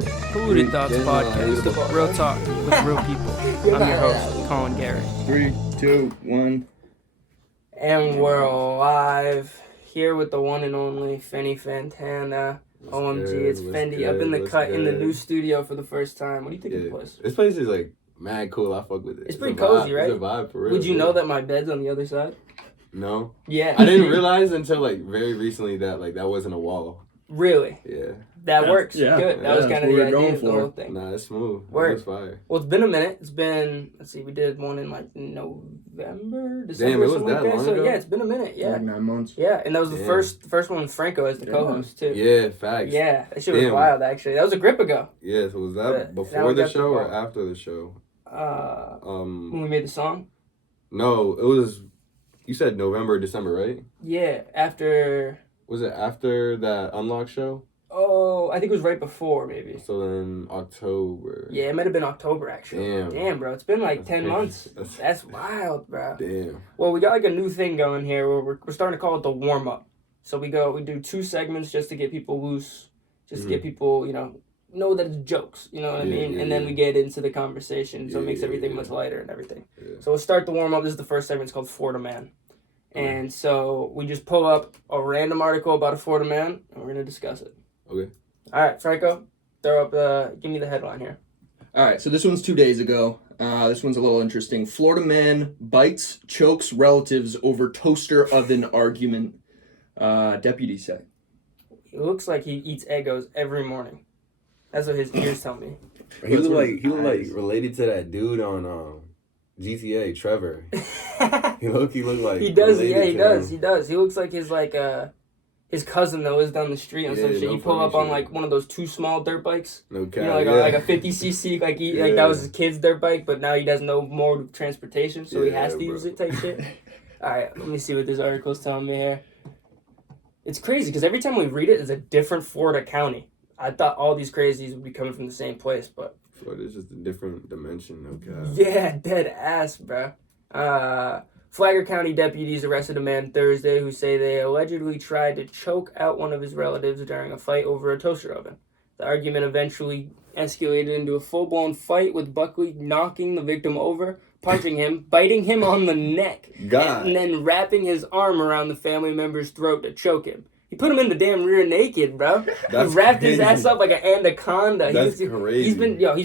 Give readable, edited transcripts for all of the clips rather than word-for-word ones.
Chapter, Polluted Thoughts Podcast, real talk with real people. I'm your host, Colin Garrett. 3, 2, 1. And we're live here with the one and only Fendi Fantana. OMGitsfendi up in the cut in the new studio for the first time. What do you think of the place? This place is like mad cool. I fuck with it. It's pretty cozy, right? It's a vibe for real. Would you know that my bed's on the other side? No. Yeah. I didn't realize until like very recently that like that wasn't a wall. Really? Yeah. That works. Yeah. Good. That was kind of the idea of the whole thing. Nah, it's smooth. Word. It's fire. Well, it's been a minute. It's been, let's see, we did one in like November, December. Damn, it was something that like long So ago? yeah, it's been a minute. Yeah. Like 9 months. Yeah, and that was the Damn. first one with Franco as the co-host too. Yeah, facts. Yeah, that shit was Damn. wild actually. That was a grip ago. Yeah, so was Yeah, that now before we the got show the or ball. after the show? When we made the song. No, it was, you said November, December, right? Yeah, after. Was it after that Unlock show? Oh, I think it was right before maybe. So then October. Yeah, it might have been October actually. Damn. Bro, it's been like That's 10 crazy. months. That's wild, bro. Damn. Well, we got like a new thing going here where we're starting to call it the warm up. So we do 2 segments just to get people loose, just to get people, know that it's jokes, you know what I mean? And then we get into the conversation, so it makes everything much lighter and everything. Yeah. So we'll start the warm up. This is the first segment. It's called Florida Man. And so we just pull up a random article about a Florida man, and we're going to discuss it. Okay. All right, Franco, throw up give me the headline here. All right, so this one's 2 days ago. This one's a little interesting. Florida man bites, chokes relatives over toaster oven argument. Deputies say. He looks like he eats Eggos every morning. That's what his ears tell me. He look like related to that dude on GTA, Trevor. He look like He does, related yeah, he to does, him. he does. He looks like his cousin that lives down the street on some shit. no You pull funny up on shit. like one of those 2 small dirt bikes. No cap. You know, like a 50cc, like that was his kid's dirt bike, but now he does no more transportation, so he has to use it type shit. All right, let me see what this article's telling me here. It's crazy because every time we read it, it's a different Florida county. I thought all these crazies would be coming from the same place, but Florida's just a different dimension, no cap. yeah, dead ass, bro. Flagler County deputies arrested a man Thursday who say they allegedly tried to choke out one of his relatives during a fight over a toaster oven. The argument eventually escalated into a full-blown fight with Buckley knocking the victim over, punching him, biting him on the neck, and then wrapping his arm around the family member's throat to choke him. He put him in the damn rear naked, bro. He wrapped his ass up like an anaconda. That's crazy. He's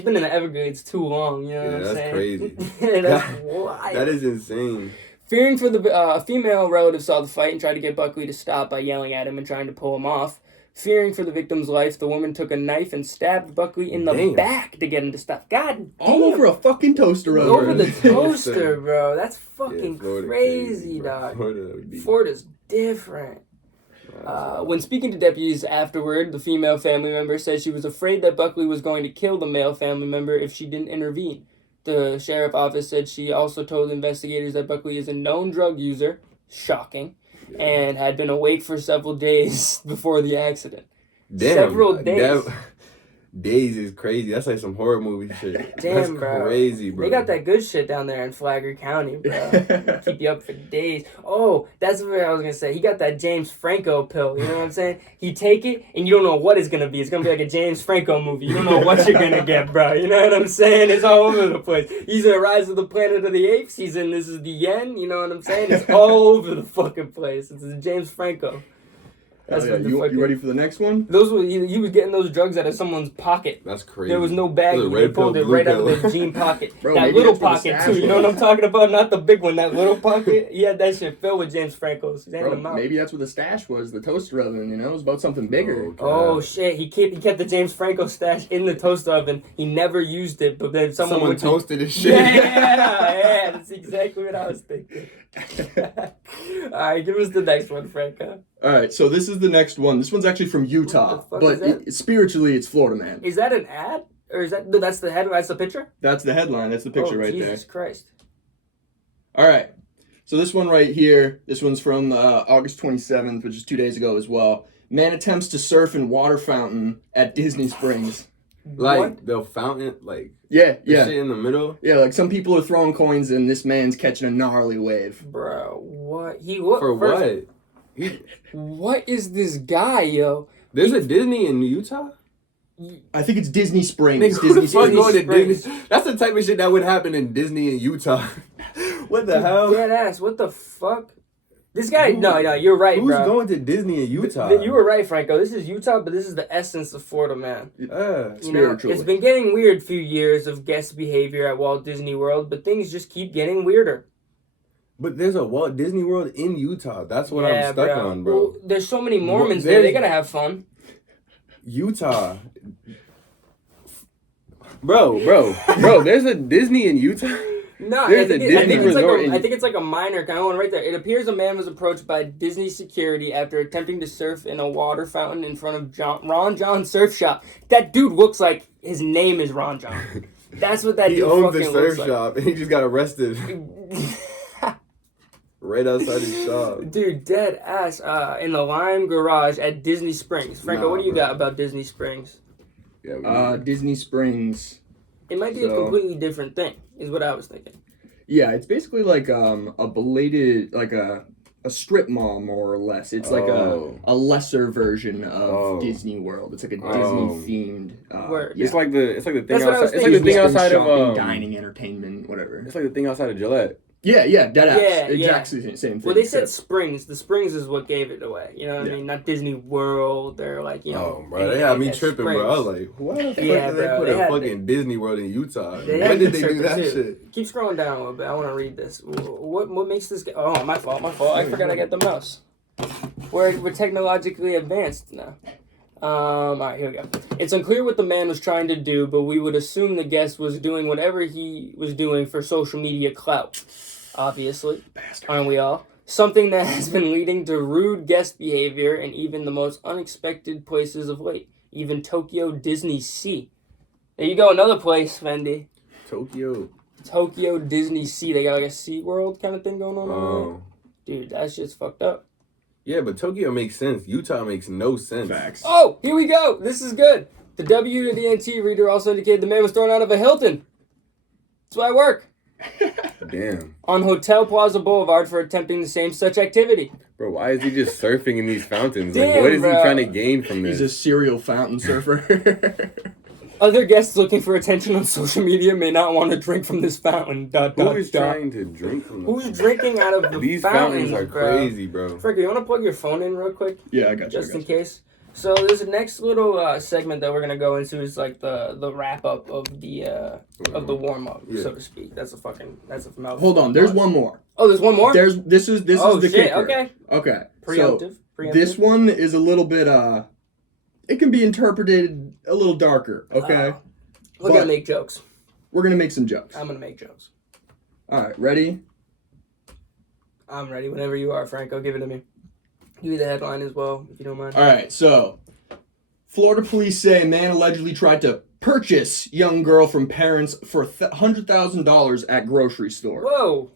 been in the Everglades too long. You know what I'm that's saying? crazy. That's wild. That is insane. Fearing for the female relative saw the fight and tried to get Buckley to stop by yelling at him and trying to pull him off. Fearing for the victim's life, the woman took a knife and stabbed Buckley in the back to get him to stop. God damn. All over a fucking toaster oven. Over the toaster, bro. That's fucking Florida crazy, bro. dog. Florida's different. When speaking to deputies afterward, the female family member said she was afraid that Buckley was going to kill the male family member if she didn't intervene. The sheriff office said she also told investigators that Buckley is a known drug user, shocking, and had been awake for several days before the accident. Damn, Several days. Days is crazy. That's like some horror movie shit. Damn, That's bro. crazy, bro. They got that good shit down there in Flagler County, bro. Keep you up for days. Oh, that's what I was going to say. He got that James Franco pill. You know what I'm saying? You take it, and you don't know what it's going to be. It's going to be like a James Franco movie. You don't know what you're going to get, bro. You know what I'm saying? It's all over the place. He's in Rise of the Planet of the Apes. He's in This Is the Yen. You know what I'm saying? It's all over the fucking place. It's a James Franco. That's you ready for the next one? He was getting those drugs out of someone's pocket. That's crazy. There was no bag. They pulled it right out of his jean pocket. Bro, that maybe little that's where the pocket stash too. You know what I'm talking about? Not the big one. That little pocket. He had that shit filled with James Franco's. Bro, maybe that's what the stash was. The toaster oven. You know, it was about something bigger. Oh shit! He kept the James Franco stash in the toaster oven. He never used it, but then someone toasted his shit. Yeah, that's exactly what I was thinking. All right, give us the next one, Franco. All right, so this is the next one. This one's actually from Utah, but spiritually, it's Florida man. Is that an ad, or is that's the head? That's the picture. That's the headline. That's the picture right there. Jesus Christ! All right, so this one right here. This one's from August 27th, which is 2 days ago as well. Man attempts to surf in water fountain at Disney Springs. Like What? the fountain, like Yeah, the yeah. shit in the middle. Yeah, like some people are throwing coins and this man's catching a gnarly wave. Bro, what? For what? What is this guy, yo? There's a Disney in Utah? I think it's Disney Springs. Nigga, who the Disney fuck Springs. going to Springs. Disney? That's the type of shit that would happen in Disney and Utah. What the hell? Dead ass. What the fuck? This guy. No, you're right, Who's bro. going to Disney and Utah? You were right, Franco. This is Utah, but this is the essence of Florida, man. You know, Spiritually. it's been getting weird few years of guest behavior at Walt Disney World, but things just keep getting weirder. But there's a Walt Disney World in Utah. That's what I'm stuck on, bro. Well, there's so many Mormons there. They gotta have fun. Utah. Bro, there's a Disney in Utah? No, There's a Disney I think resort I think it's like a minor kind of one right there. It appears a man was approached by Disney security after attempting to surf in a water fountain in front of Ron John Surf Shop. That dude looks like his name is Ron John. That's what that He dude owns fucking the surf looks shop and he just got arrested right outside his shop. Dude, dead ass in the Lime Garage at Disney Springs. Franco, what do you got about Disney Springs? Yeah, Disney Springs. It might be a completely different thing, is what I was thinking. Yeah, it's basically like a belated, like a strip mall, more or less. It's like a lesser version of Disney World. It's like a Disney themed. Word. It's like the thing That's what I was outside. It's like the thing outside shopping, of dining, entertainment, whatever. It's like the thing outside of Gillette. Yeah, dead ass. Yeah, Exactly the same thing. Well, they said Springs. The Springs is what gave it away. You know what I mean? Not Disney World. They're like, you know. Oh, bro, they had me tripping, Springs. bro. I was like, why the fuck did they bro, put they a had fucking Disney World in Utah? They When had did me they do that tripping, too. shit? Keep scrolling down a little bit. I want to read this. What makes this? Oh, my fault. I forgot I got the mouse. We're technologically advanced now. All right, here we go. It's unclear what the man was trying to do, but we would assume the guest was doing whatever he was doing for social media clout. Obviously, aren't we all? Something that has been leading to rude guest behavior in even the most unexpected places of late. Even Tokyo Disney Sea. There you go, another place, Fendi. Tokyo Disney Sea. They got like a Sea World kind of thing going on over there. Dude, that shit's fucked up. Yeah, but Tokyo makes sense. Utah makes no sense. Facts. Oh, here we go. This is good. The W to the NT reader also indicated the man was thrown out of a Hilton. That's why I work. Damn. On Hotel Plaza Boulevard for attempting the same such activity. Bro, why is he just surfing in these fountains? Damn, like, what is bro. he trying to gain from this? He's a serial fountain surfer. Other guests looking for attention on social media may not want to drink from this fountain. Who is trying to drink from Who's drinking out of the These fountains, fountains are crazy, bro. Frankie, you want to plug your phone in real quick? Yeah, I got you. Just in case. So this next little segment that we're gonna go into is like the wrap up of the warm up, so to speak. That's a mouthful. Hold on, there's one more. Oh, there's one more. This is the shit, kicker. Okay. So this one is a little bit it can be interpreted a little darker. Okay. We're gonna make jokes. We're gonna make some jokes. I'm gonna make jokes. All right, ready? I'm ready. Whenever you are, Franco, give it to me. Give me the headline as well, if you don't mind. All right, so Florida police say man allegedly tried to purchase young girl from parents for $100,000 at grocery store. Whoa.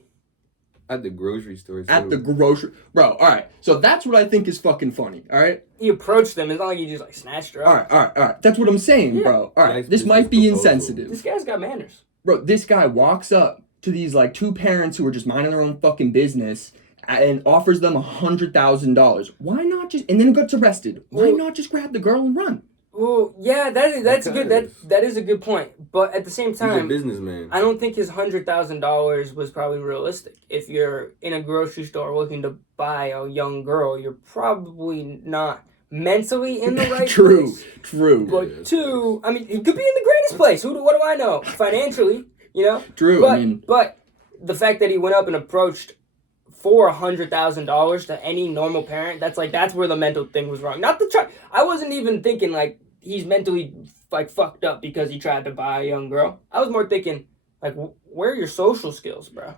At the grocery store, too. At the grocery... Bro, all right. So that's what I think is fucking funny, all right? He approached them. It's not like you just, like, snatched her up. All right. That's what I'm saying, bro. All right, Nice this might be proposal. insensitive. This guy's got manners. Bro, this guy walks up to these, like, two parents who are just minding their own fucking business and offers them $100,000. Why not just... And then gets arrested. Why not just grab the girl and run? Well, yeah, that's good. That is a good point. But at the same time, he's a businessman. I don't think his $100,000 was probably realistic. If you're in a grocery store looking to buy a young girl, you're probably not mentally in the right place. True. But two, I mean, he could be in the greatest place. What do I know? Financially, you know. True. But the fact that he went up and approached for $100,000 to any normal parent, that's where the mental thing was wrong. Not the try. I wasn't even thinking like he's mentally like fucked up because he tried to buy a young girl. I was more thinking like, where are your social skills, bro?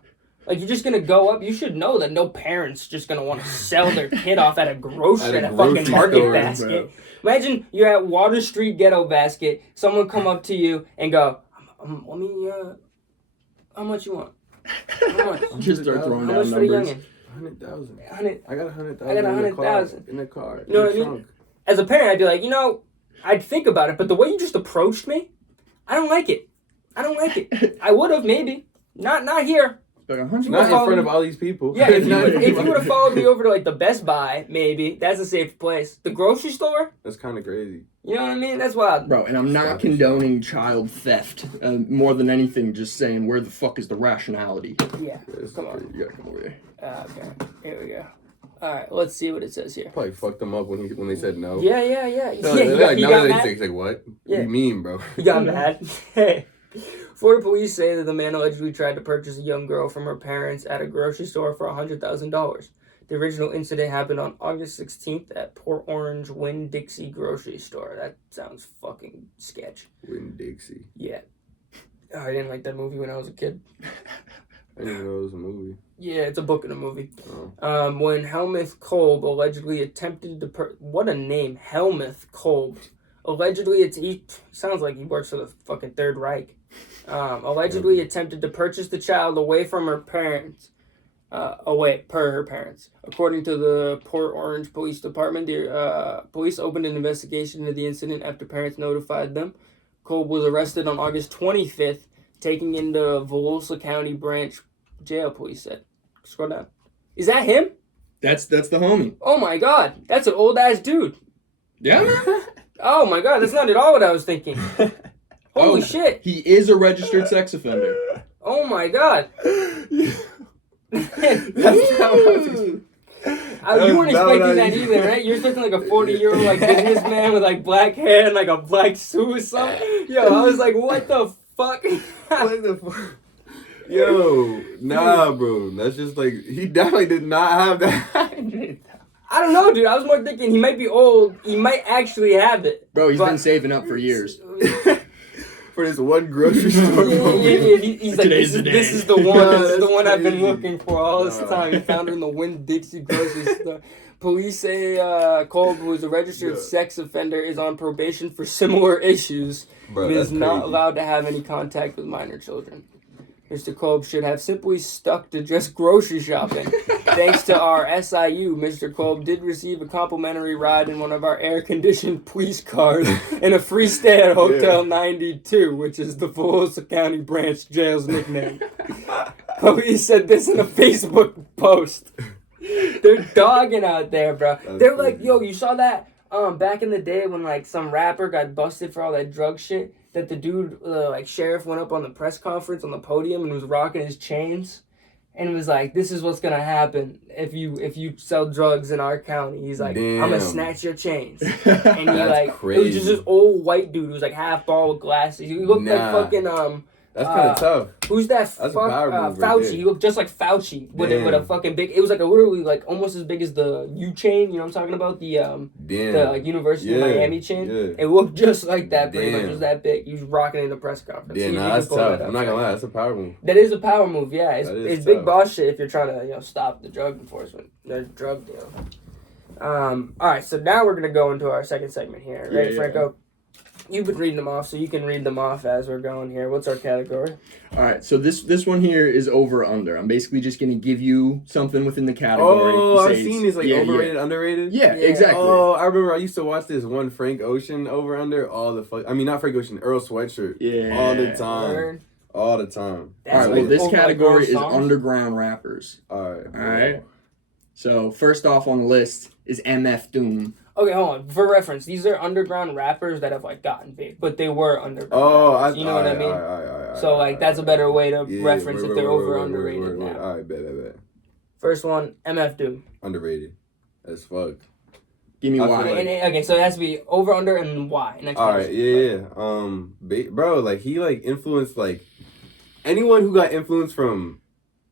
Like, you're just gonna go up. You should know that no parent's just gonna want to sell their kid off at a grocery at a fucking market store, basket. bro. Imagine you're at Water Street Ghetto Basket. Someone come up to you and go, "Let me, how much you want? How much? Just start throwing How down much for the numbers. youngin'? 100,000. 100. I got 100,000. I got 100,000 in the car. You know in what I the mean? trunk. As a parent, I'd be like, I'd think about it, but the way you just approached me, I don't like it. I would have maybe. Not here. Like 100. Not in front of all these people. Yeah, if you would have followed me over to like the Best Buy, maybe that's a safe place. The grocery store, That's kind of crazy. You know what I mean? That's wild. Bro, and I'm not condoning child theft. More than anything, just saying, where the fuck is the rationality? Yeah. Come on. You gotta come over here. Okay. Here we go. All right. Let's see what it says here. Probably fucked them up when they said no. Yeah. No, He got mad. He's like, what? Yeah. What do you mean, bro? He got mad. Hey. Florida police say that the man allegedly tried to purchase a young girl from her parents at a grocery store for $100,000. The original incident happened on August 16th at Port Orange Winn-Dixie grocery store. That sounds fucking sketch. Winn-Dixie. Yeah. Oh, I didn't like that movie when I was a kid. I didn't even know it was a movie. Yeah, it's a book and a movie. Oh. When Helmuth Kolb allegedly attempted to what a name, Helmuth Kolb. Allegedly, he sounds like he works for the fucking Third Reich. Allegedly attempted to purchase the child away from her parents. Per her parents. According to the Port Orange Police Department, the police opened an investigation into the incident after parents notified them. Kolb was arrested on August 25th, taken into Volusia County Branch Jail, police said. Scroll down. Is that him? That's the homie. Oh my god, that's an old-ass dude. Yeah? Oh my god, that's not at all what I was thinking. Holy shit. He is a registered sex offender. Oh my god. That's not what I was You weren't expecting that either, right? You're expecting like a 40-year-old like businessman with like black hair and like a black suit or something. Yo, I was like, what the fuck? What the fuck? Yo, nah, bro. That's just like, he definitely did not have that. I don't know, dude. I was more thinking he might be old. He might actually have it. Bro, he's been saving up for years. For this one grocery store. He's like, this is the one. This is the one I've been crazy. looking for all this time. He found her in the Winn-Dixie grocery store. Police say Kolb, who is a registered sex offender, is on probation for similar issues. Bro, and is that's not crazy. allowed to have any contact with minor children. Mr. Kolb should have simply stuck to just grocery shopping. Thanks to our SIU, Mr. Kolb did receive a complimentary ride in one of our air-conditioned police cars and a free stay at Hotel 92, which is the Volusia County Branch Jail's nickname. Police said this in a Facebook post. They're dogging out there, bro. They're like, yo, you saw that back in the day when like some rapper got busted for all that drug shit? That the dude, like sheriff, went up on the press conference on the podium and was rocking his chains, and was like, "This is what's gonna happen if you sell drugs in our county." He's like, Damn. "I'm gonna snatch your chains," and he like, crazy. it was just this old white dude who was like half bald with glasses. He looked like fucking That's kind of tough. Who's that? That's a power move right Fauci. there. He looked just like Fauci with a fucking big. It was like a literally like almost as big as the U chain. You know what I'm talking about? The like University of Miami chain. Yeah. It looked just like that. Pretty much. It Damn. was that big. He was rocking it in the press conference. Yeah, You nah, can that's pull tough. that up. I'm not gonna lie, that's a power move. That is a power move. Yeah, it's big tough. boss shit if you're trying to stop the drug enforcement, the drug deal. All right, so now we're gonna go into our second segment here, right, Franco? You've been reading them off, so you can read them off as we're going here. What's our category? All right, so this one here is over under. I'm basically just gonna give you something within the category. Oh, I've Say seen it's- this overrated, underrated. Yeah, exactly. Oh, I remember I used to watch this one Frank Ocean over under all the fuck. I mean, not Frank Ocean, Earl Sweatshirt. Yeah. All the time. Word. All the time. That's All right, like well, this over, like, category is songs? underground rappers. All right. All right. So first off on the list is MF Doom. Okay, hold on. For reference, these are underground rappers that have like gotten big, but they were underground. Oh, rappers, you know what I mean? So like that's a better way to reference if they're over or underrated now. All right, bet. First one, MF Doom. Underrated as fuck. Give me I why. feel like- Okay, so it has to be over, under, and why. Next All question. right, yeah. Bro, like he like influenced like anyone who got influenced from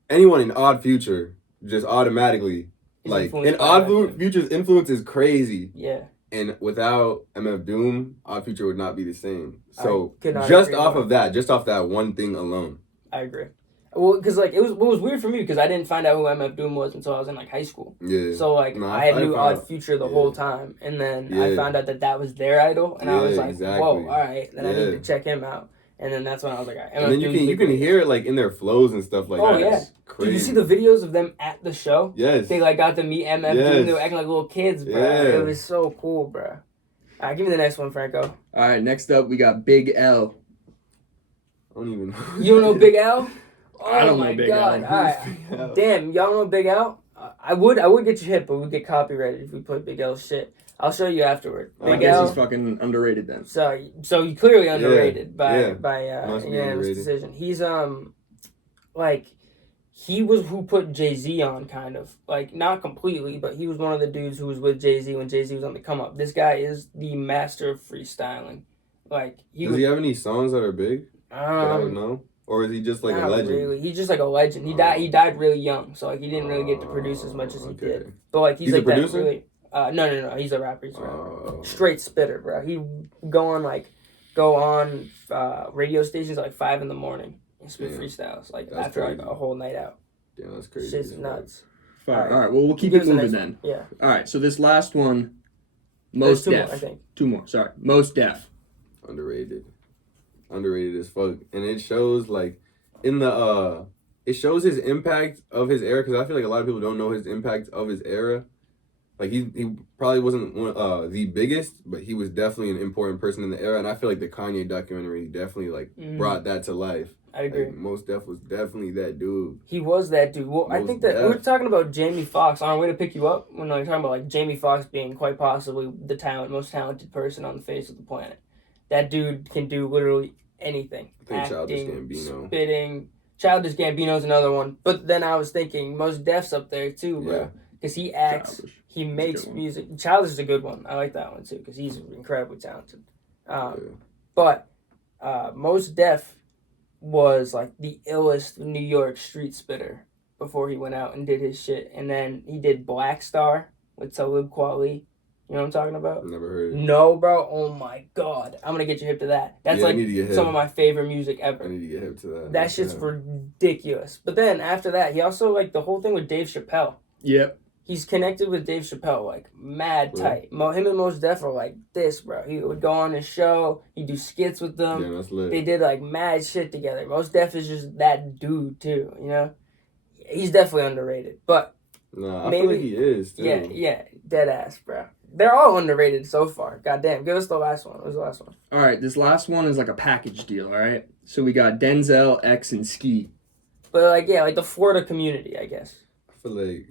anyone in Odd Future just automatically He's like influenced in by Odd that, Future's influence is crazy. Yeah. And without MF Doom, Odd Future would not be the same. So I could not just agree off more. of that, just off that one thing alone. I agree. Well, because like it was weird for me because I didn't find out who MF Doom was until I was in like high school. Yeah. So like No, I knew found Odd out. Future the Yeah. whole time, and then I Yeah. found out that was their idol, and I was Yeah, like, exactly. whoa, all right, then I need Yeah. to check him out. And then that's when I was like, all right, MF And then you Doom's can the greatest. hear it like in their flows and stuff like Oh, that. yeah. It's crazy. Did you see the videos of them at the show? Yes. They like got to meet MF Doom. Yes. They were acting like little kids, bro. Yeah. It was so cool, bro. All right, give me the next one, Franco. All right, next up we got Big L. I don't even know. You don't know Big L? Oh I don't know my Big god! L. All right, damn, y'all know Big L? I would get you hit, but we'd get copyrighted if we played Big L shit. I'll show you afterward. I Big guess L. he's fucking underrated then. So he clearly underrated yeah. by Must be unanimous underrated. decision. He's like he was who put Jay-Z on, kind of like not completely, but he was one of the dudes who was with Jay-Z when Jay-Z was on the come up. This guy is the master of freestyling. Like Does he have any songs that are big that I would know, or is he just like a not legend? really. He's just like a legend. He died really young, so like he didn't really get to produce as much as he did. But like he's like a producer? that really. No. He's a rapper. He's a rapper. Oh. Straight spitter, bro. He go on radio stations at like 5 a.m. and spit freestyles like That's after crazy. like a whole night out. Yeah, that's crazy. Shit's nuts. Fine. All right. Well, we'll keep Give it us the moving next then. one. Yeah. All right. So this last one, There's most two deaf. more, I think. Two more. Sorry. Most deaf. Underrated as fuck, and it shows like in the it shows his impact of his era, because I feel like a lot of people don't know his impact of his era. Like he probably wasn't one the biggest, but he was definitely an important person in the era, and I feel like the Kanye documentary definitely like brought that to life. I agree. Like, Mos Def was definitely that dude. He was that dude. Well, I think that we were talking about Jamie Foxx on our way to pick you up when we were talking about like Jamie Foxx being quite possibly the most talented person on the face of the planet. That dude can do literally anything. I think Childish Acting, Gambino. spitting. Childish Gambino's another one. But then I was thinking Mos Def's up there too, bro. Yeah. Because he acts, Childish. he makes music. Childish is a good one. I like that one too because he's incredibly talented. But Mos Def was like the illest New York street spitter before he went out and did his shit. And then he did Black Star with Talib Kweli. You know what I'm talking about? Never heard it. No, bro. Oh my god. I'm gonna get you hip to that. That's like some of my favorite music ever. I need to get hip to that. That shit's ridiculous. But then after that, he also like the whole thing with Dave Chappelle. Yep. He's connected with Dave Chappelle, like mad tight. Him and Mos Def are like this, bro. He would go on his show. He'd do skits with them. Yeah, that's lit. They did like mad shit together. Mos Def is just that dude too, you know. He's definitely underrated, but I feel like he is too. Yeah, dead ass, bro. They're all underrated so far. Goddamn, give us the last one. What was the last one? All right, this last one is like a package deal. All right, so we got Denzel, X, and Skeet. But like the Florida community, I guess. I feel like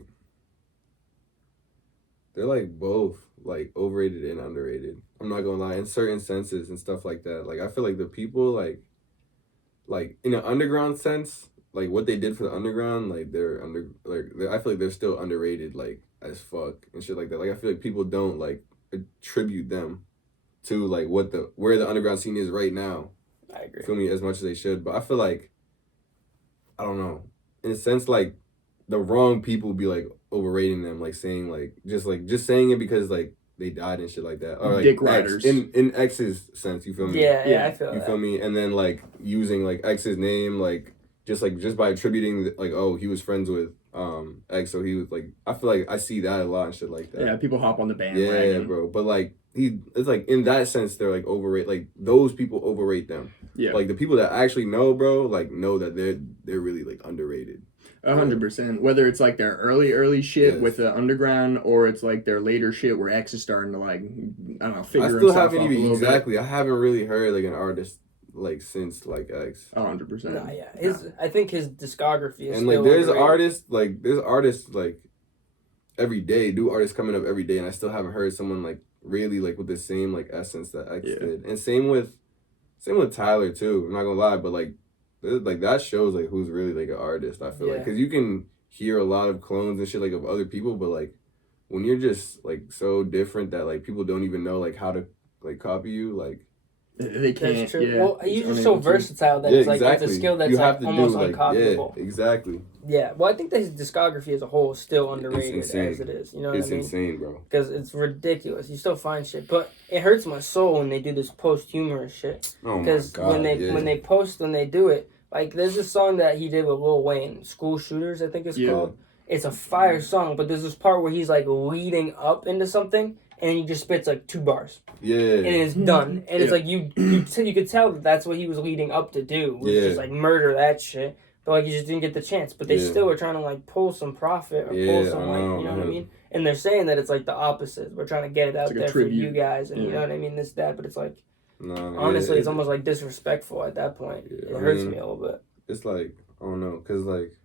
they're like both like overrated and underrated. I'm not gonna lie, in certain senses and stuff like that. Like I feel like the people like in an underground sense, like what they did for the underground, like I feel like they're still underrated, like as fuck and shit like that. Like I feel like people don't like attribute them to like where the underground scene is right now. I agree. Feel me, as much as they should, but I feel like I don't know, in a sense, like the wrong people be like overrating them, like saying like just saying it because like they died and shit like that, or like Dick riders. in X's sense, you feel me? Yeah, I feel you that. feel me? And then like using like X's name like just by attributing like, oh, he was friends with X, so he was like, I feel like I see that a lot and shit like that. Yeah, people hop on the bandwagon. Yeah, bro. But like it's like in that sense they're like overrate, like those people overrate them. Yeah. Like the people that actually know, bro, like know that they're really like underrated. 100%. Whether it's like their early shit with the underground, or it's like their later shit where X is starting to like, I don't know, figure himself out a little bit. I haven't really heard like an artist like since like X. 100%. No, yeah. I think his discography is and like still there's underrated. artists like every day, new artists coming up every day, and I still haven't heard someone like really like with the same like essence that X did. And same with Tyler too. I'm not gonna lie, but like that shows like who's really like an artist. I feel like because you can hear a lot of clones and shit like of other people, but like when you're just like so different that like people don't even know like how to like copy you, like they can't. That's true. Yeah. Well, you're just so versatile that it's like it's a skill that's like almost uncopyable. Yeah, exactly. Yeah, well, I think that his discography as a whole is still underrated as it is. You know what I mean? It's insane, bro. Because it's ridiculous. You still find shit, but it hurts my soul when they do this post-humorous shit. Oh my Because God, when they do it, like there's this song that he did with Lil Wayne, "School Shooters," I think it's called. It's a fire song, but there's this part where he's like leading up into something, and he just spits like 2 bars. Yeah. And it's done. And it's like you could tell that that's what he was leading up to do, was just like murder that shit. But like he just didn't get the chance. But they still were trying to like pull some profit or pull some like, you know what I mean? And they're saying that it's like the opposite. We're trying to get it out there for you guys, and you know what I mean, this, that. But it's like, honestly, it's almost like disrespectful at that point. It hurts me a little bit. It's like, I don't know, because like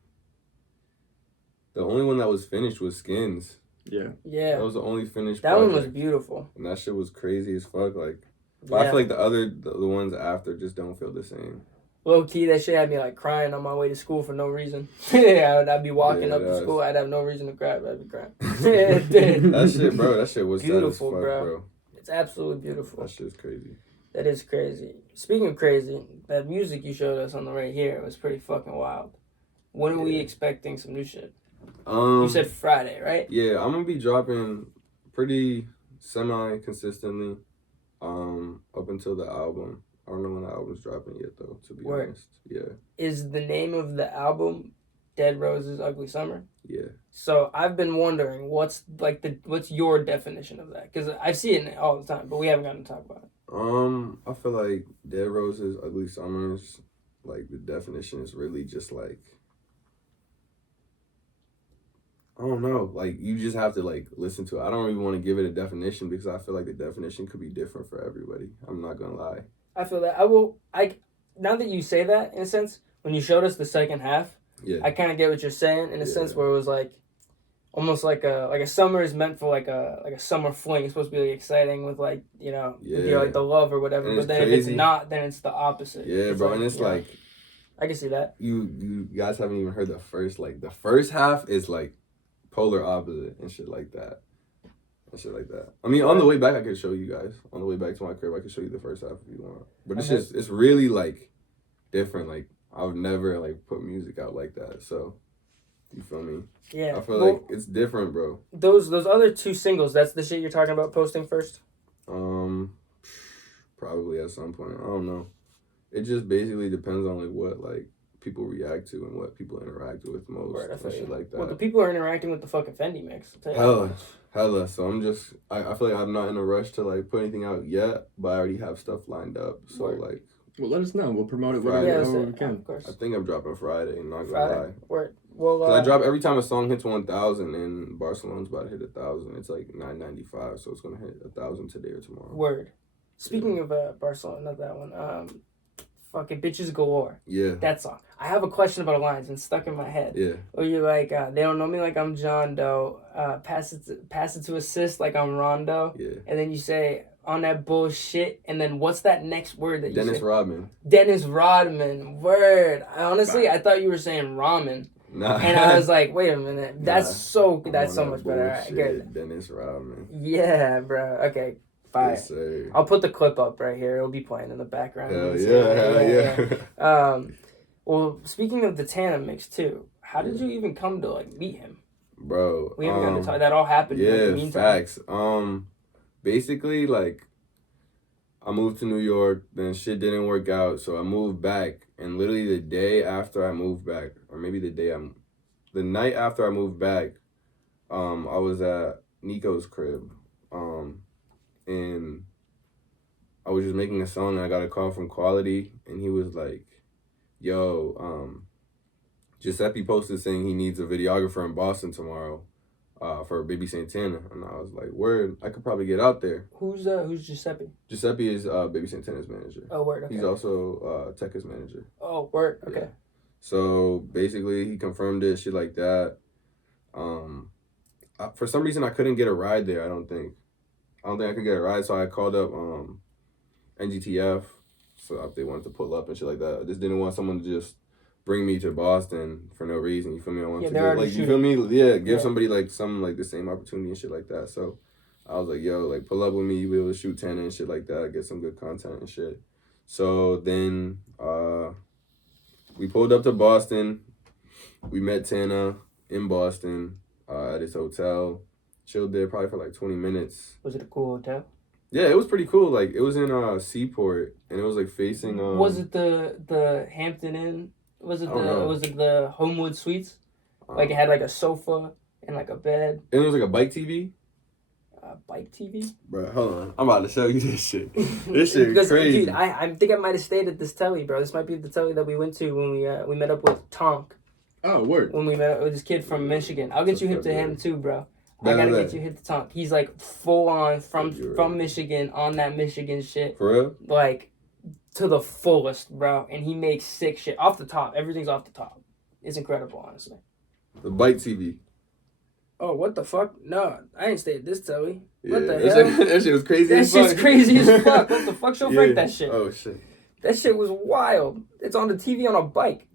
the only one that was finished was Skins. Yeah. Yeah. That was the only finished That one was project. beautiful. And that shit was crazy as fuck. Like, but I feel like the ones after just don't feel the same. Low key, that shit had me like crying on my way to school for no reason. Yeah, I'd be walking up to school. I'd have no reason to cry, but I'd be crying. That shit, bro. That shit was beautiful, sad as fuck, bro. It's absolutely beautiful. That shit's crazy. That is crazy. Speaking of crazy, that music you showed us on the right here was pretty fucking wild. When are we expecting some new shit? You said Friday, right? Yeah, I'm gonna be dropping pretty semi-consistently up until the album. I don't know when the album's dropping yet, though, to be honest. Yeah. Is the name of the album Dead Roses Ugly Summer? Yeah. So I've been wondering what's your definition of that? Because I see it all the time, but we haven't gotten to talk about it. I feel like Dead Roses Ugly Summers, like the definition is really just like, I don't know, like you just have to like listen to it. I don't even want to give it a definition because I feel like the definition could be different for everybody. I'm not gonna lie. I feel that now that you say that, in a sense, when you showed us the second half, I kind of get what you're saying in a sense where it was like almost like a summer is meant for like a summer fling. It's supposed to be like exciting with like like the love or whatever. And but then crazy. if it's not, then it's the opposite. Yeah, it's bro, like, and it's like I can see that. You guys haven't even heard the first. Like the first half is like polar opposite and shit like that. I mean, on the way back, I could show you guys. On the way back to my crib, I could show you the first half if you want. But it's really like different. Like I would never like put music out like that. So you feel me? Yeah. I feel like it's different, bro. Those other two singles, that's the shit you're talking about posting first? Probably at some point. I don't know. It just basically depends on like what like people react to and what people interact with most and shit like that. Well, the people are interacting with the fucking Fendi mix. Hella. So I'm just, I feel like I'm not in a rush to like put anything out yet, but I already have stuff lined up. So like, well, let us know. We'll promote it Friday. whenever we can. Of course. I think I'm dropping Friday. Not gonna lie. Word. Well, I drop every time a song hits 1,000, and Barcelona's about to hit 1,000. It's like 995, so it's gonna hit 1,000 today or tomorrow. Word. Speaking of Barcelona, not that one. Fucking Bitches Galore. Yeah. That song. I have a question about a line. It's been stuck in my head. Yeah. Where you're like, they don't know me like I'm John Doe. Pass it to assist like I'm Rondo. Yeah. And then you say on that bullshit. And then what's that next word that you say? Dennis Rodman. Dennis Rodman. Word. I thought you were saying ramen. Nah. And I was like, wait a minute. That's so much better. All right, I get it. Dennis Rodman. Yeah, bro. Okay. Bye. Yes, sir. I'll put the clip up right here. It'll be playing in the background. Hell yeah. Well, speaking of the Tana mix too, how did you even come to like meet him? Bro, We haven't gotten to talk. That all happened. Yeah, in the meantime. facts. Basically, like, I moved to New York, then shit didn't work out, so I moved back, and literally the day after I moved back, or maybe the night after I moved back, I was at Nico's crib, and I was just making a song, and I got a call from Quality, and he was like, yo, Giuseppe posted saying he needs a videographer in Boston tomorrow for Baby Santana. And I was like, word, I could probably get out there. Who's Giuseppe? Giuseppe is Baby Santana's manager. Oh, word, okay. He's also Tekka's manager. Oh, word, okay. Yeah. So basically he confirmed it, shit like that. For some reason I couldn't get a ride there, I don't think I could get a ride, so I called up NGTF, so if they wanted to pull up and shit like that. I just didn't want someone to just bring me to Boston for no reason. You feel me? I wanted to get, like, you feel me? Yeah, give somebody like some like the same opportunity and shit like that. So I was like, yo, like pull up with me, you be able to shoot 10 and shit like that, get some good content and shit. So then we pulled up to Boston. We met Tana in Boston at his hotel. Chilled there probably for like 20 minutes. Was it a cool hotel? Yeah, it was pretty cool. Like, it was in Seaport, and it was like facing. Was it the Hampton Inn? Was it the Homewood Suites? Like it had like a sofa and like a bed. And it was like a bike TV. Bike TV? Bro, hold on. I'm about to show you this shit. This shit because, crazy. Dude, I think I might have stayed at this telly, bro. This might be the telly that we went to when we met up with Tonk. Oh, word. When we met up with this kid from Michigan. I'll get you hip to him too, bro. I gotta get you hit the Tonk. He's like full on from Michigan on that Michigan shit. For real? Like to the fullest, bro. And he makes sick shit off the top. Everything's off the top. It's incredible, honestly. The bike TV. Oh, what the fuck? No, I ain't stay at this telly. Yeah, What the hell? that shit was crazy That as fuck. shit's crazy as fuck. What the fuck? Show Frank that shit. Oh, shit. That shit was wild. It's on the TV on a bike.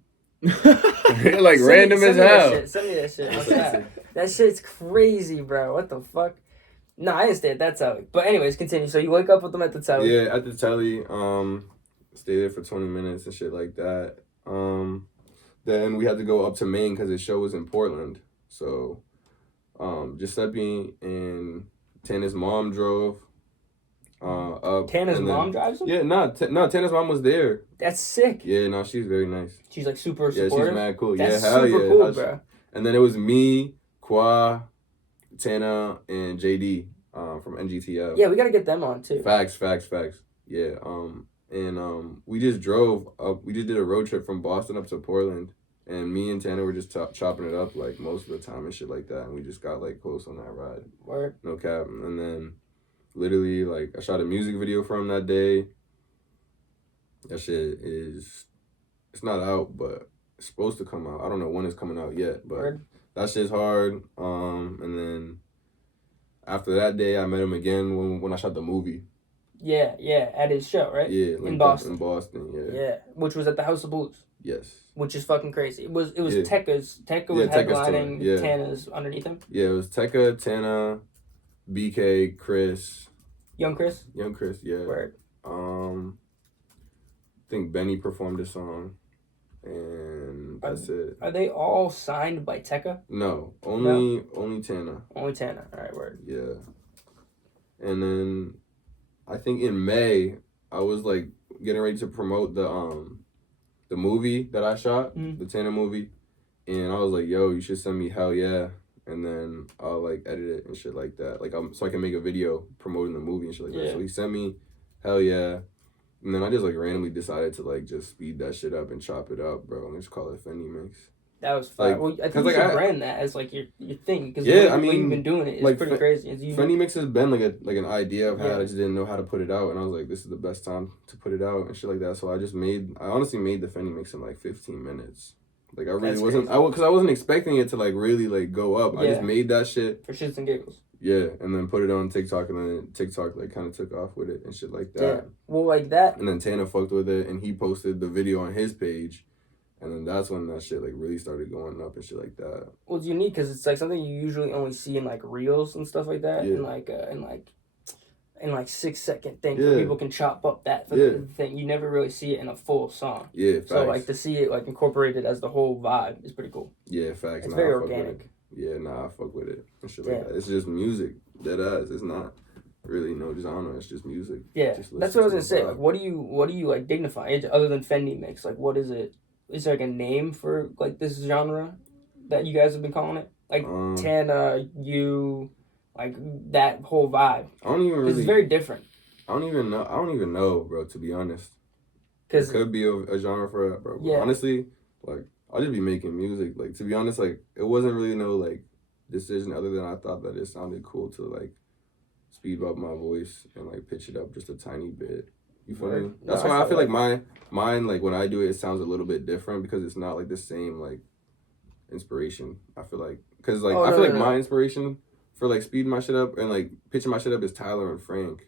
Like random as hell. Send me that shit. On Snap. That shit's crazy, bro. What the fuck? No, I didn't stay at that telly. But anyways, continue. So you wake up with them at the telly. Yeah, at the telly. Stay there for 20 minutes and shit like that. Then we had to go up to Maine because the show was in Portland. So, Giuseppe and Tana's mom drove up. Tana's mom drives them? Yeah, no, Tana's mom was there. That's sick. Yeah, no, she's very nice. She's like super Yeah, supportive. she's mad cool. That's yeah, hell super yeah. cool, bro. And then it was me, Kwa, Tana, and JD from NGTF. Yeah, we gotta get them on too. Facts. Yeah, we just drove up. We just did a road trip from Boston up to Portland. And me and Tanner were just chopping it up like most of the time and shit like that. And we just got like close on that ride. Word. No cap. And then literally like I shot a music video for him that day. That shit it's not out, but it's supposed to come out. I don't know when it's coming out yet, but Word. that shit's hard. And then after that day, I met him again when I shot the movie. Yeah, at his show, right? Yeah, in Boston. In Boston, yeah. Yeah, which was at the House of Blues. Yes. Which is fucking crazy. It was Yeah. Tekka's. Tekka was Tekka's headlining. tour, yeah. Tana's underneath him. Yeah, it was Tekka, Tana, BK, Chris. Young Chris. Yeah. Word. I think Benny performed a song, and that's it. Are they all signed by Tekka? No, only Tana. Only Tana. All right, word. Yeah. And then I think in May I was like getting ready to promote the movie that I shot, the Tana movie, and I was like, yo, you should send me Hell Yeah, and then I'll like edit it and shit like that, like so I can make a video promoting the movie and shit like that. So he sent me Hell Yeah, and then I just like randomly decided to like just speed that shit up and chop it up, bro, and just call it Fendi Mix. That was fire. Like, well, I think you should brand that as like your thing, because the way you've been doing it is like, pretty crazy. Fendi Mix has been like an idea I've had. I just didn't know how to put it out, and I was like, this is the best time to put it out and shit like that. So I honestly made the Fendi Mix in like 15 minutes. Like I really wasn't, because I wasn't expecting it to like really like go up. I just made that shit for shits and giggles. Yeah, and then put it on TikTok, and then TikTok like kind of took off with it and shit like that. Yeah, well, like that. And then Tana fucked with it, and he posted the video on his page. And then that's when that shit like really started going up and shit like that. Well, it's unique because it's like something you usually only see in like reels and stuff like that, and like 6-second things where people can chop up that for the thing. You never really see it in a full song. Yeah, facts. So like to see it like incorporated as the whole vibe is pretty cool. Yeah, facts. It's very organic. Yeah, I fuck with it and shit like that. It's just music, dead ass. It's not really no genre. It's just music. Yeah, that's what I was gonna say. Like, what do you like dignify it other than Fendi Mix? Like, what is it? Is there like a name for like this genre that you guys have been calling it? Like Tana, you, like that whole vibe. I don't even really. It's very different. I don't even know, bro. To be honest, because it could be a genre for that, bro. Yeah. Honestly, like I'll just be making music. Like to be honest, like it wasn't really no like decision other than I thought that it sounded cool to like speed up my voice and like pitch it up just a tiny bit. You feel me? That's why I feel like mine, like when I do it, it sounds a little bit different because it's not like the same like inspiration. I feel like because like I feel like my inspiration for like speeding my shit up and like pitching my shit up is Tyler and Frank.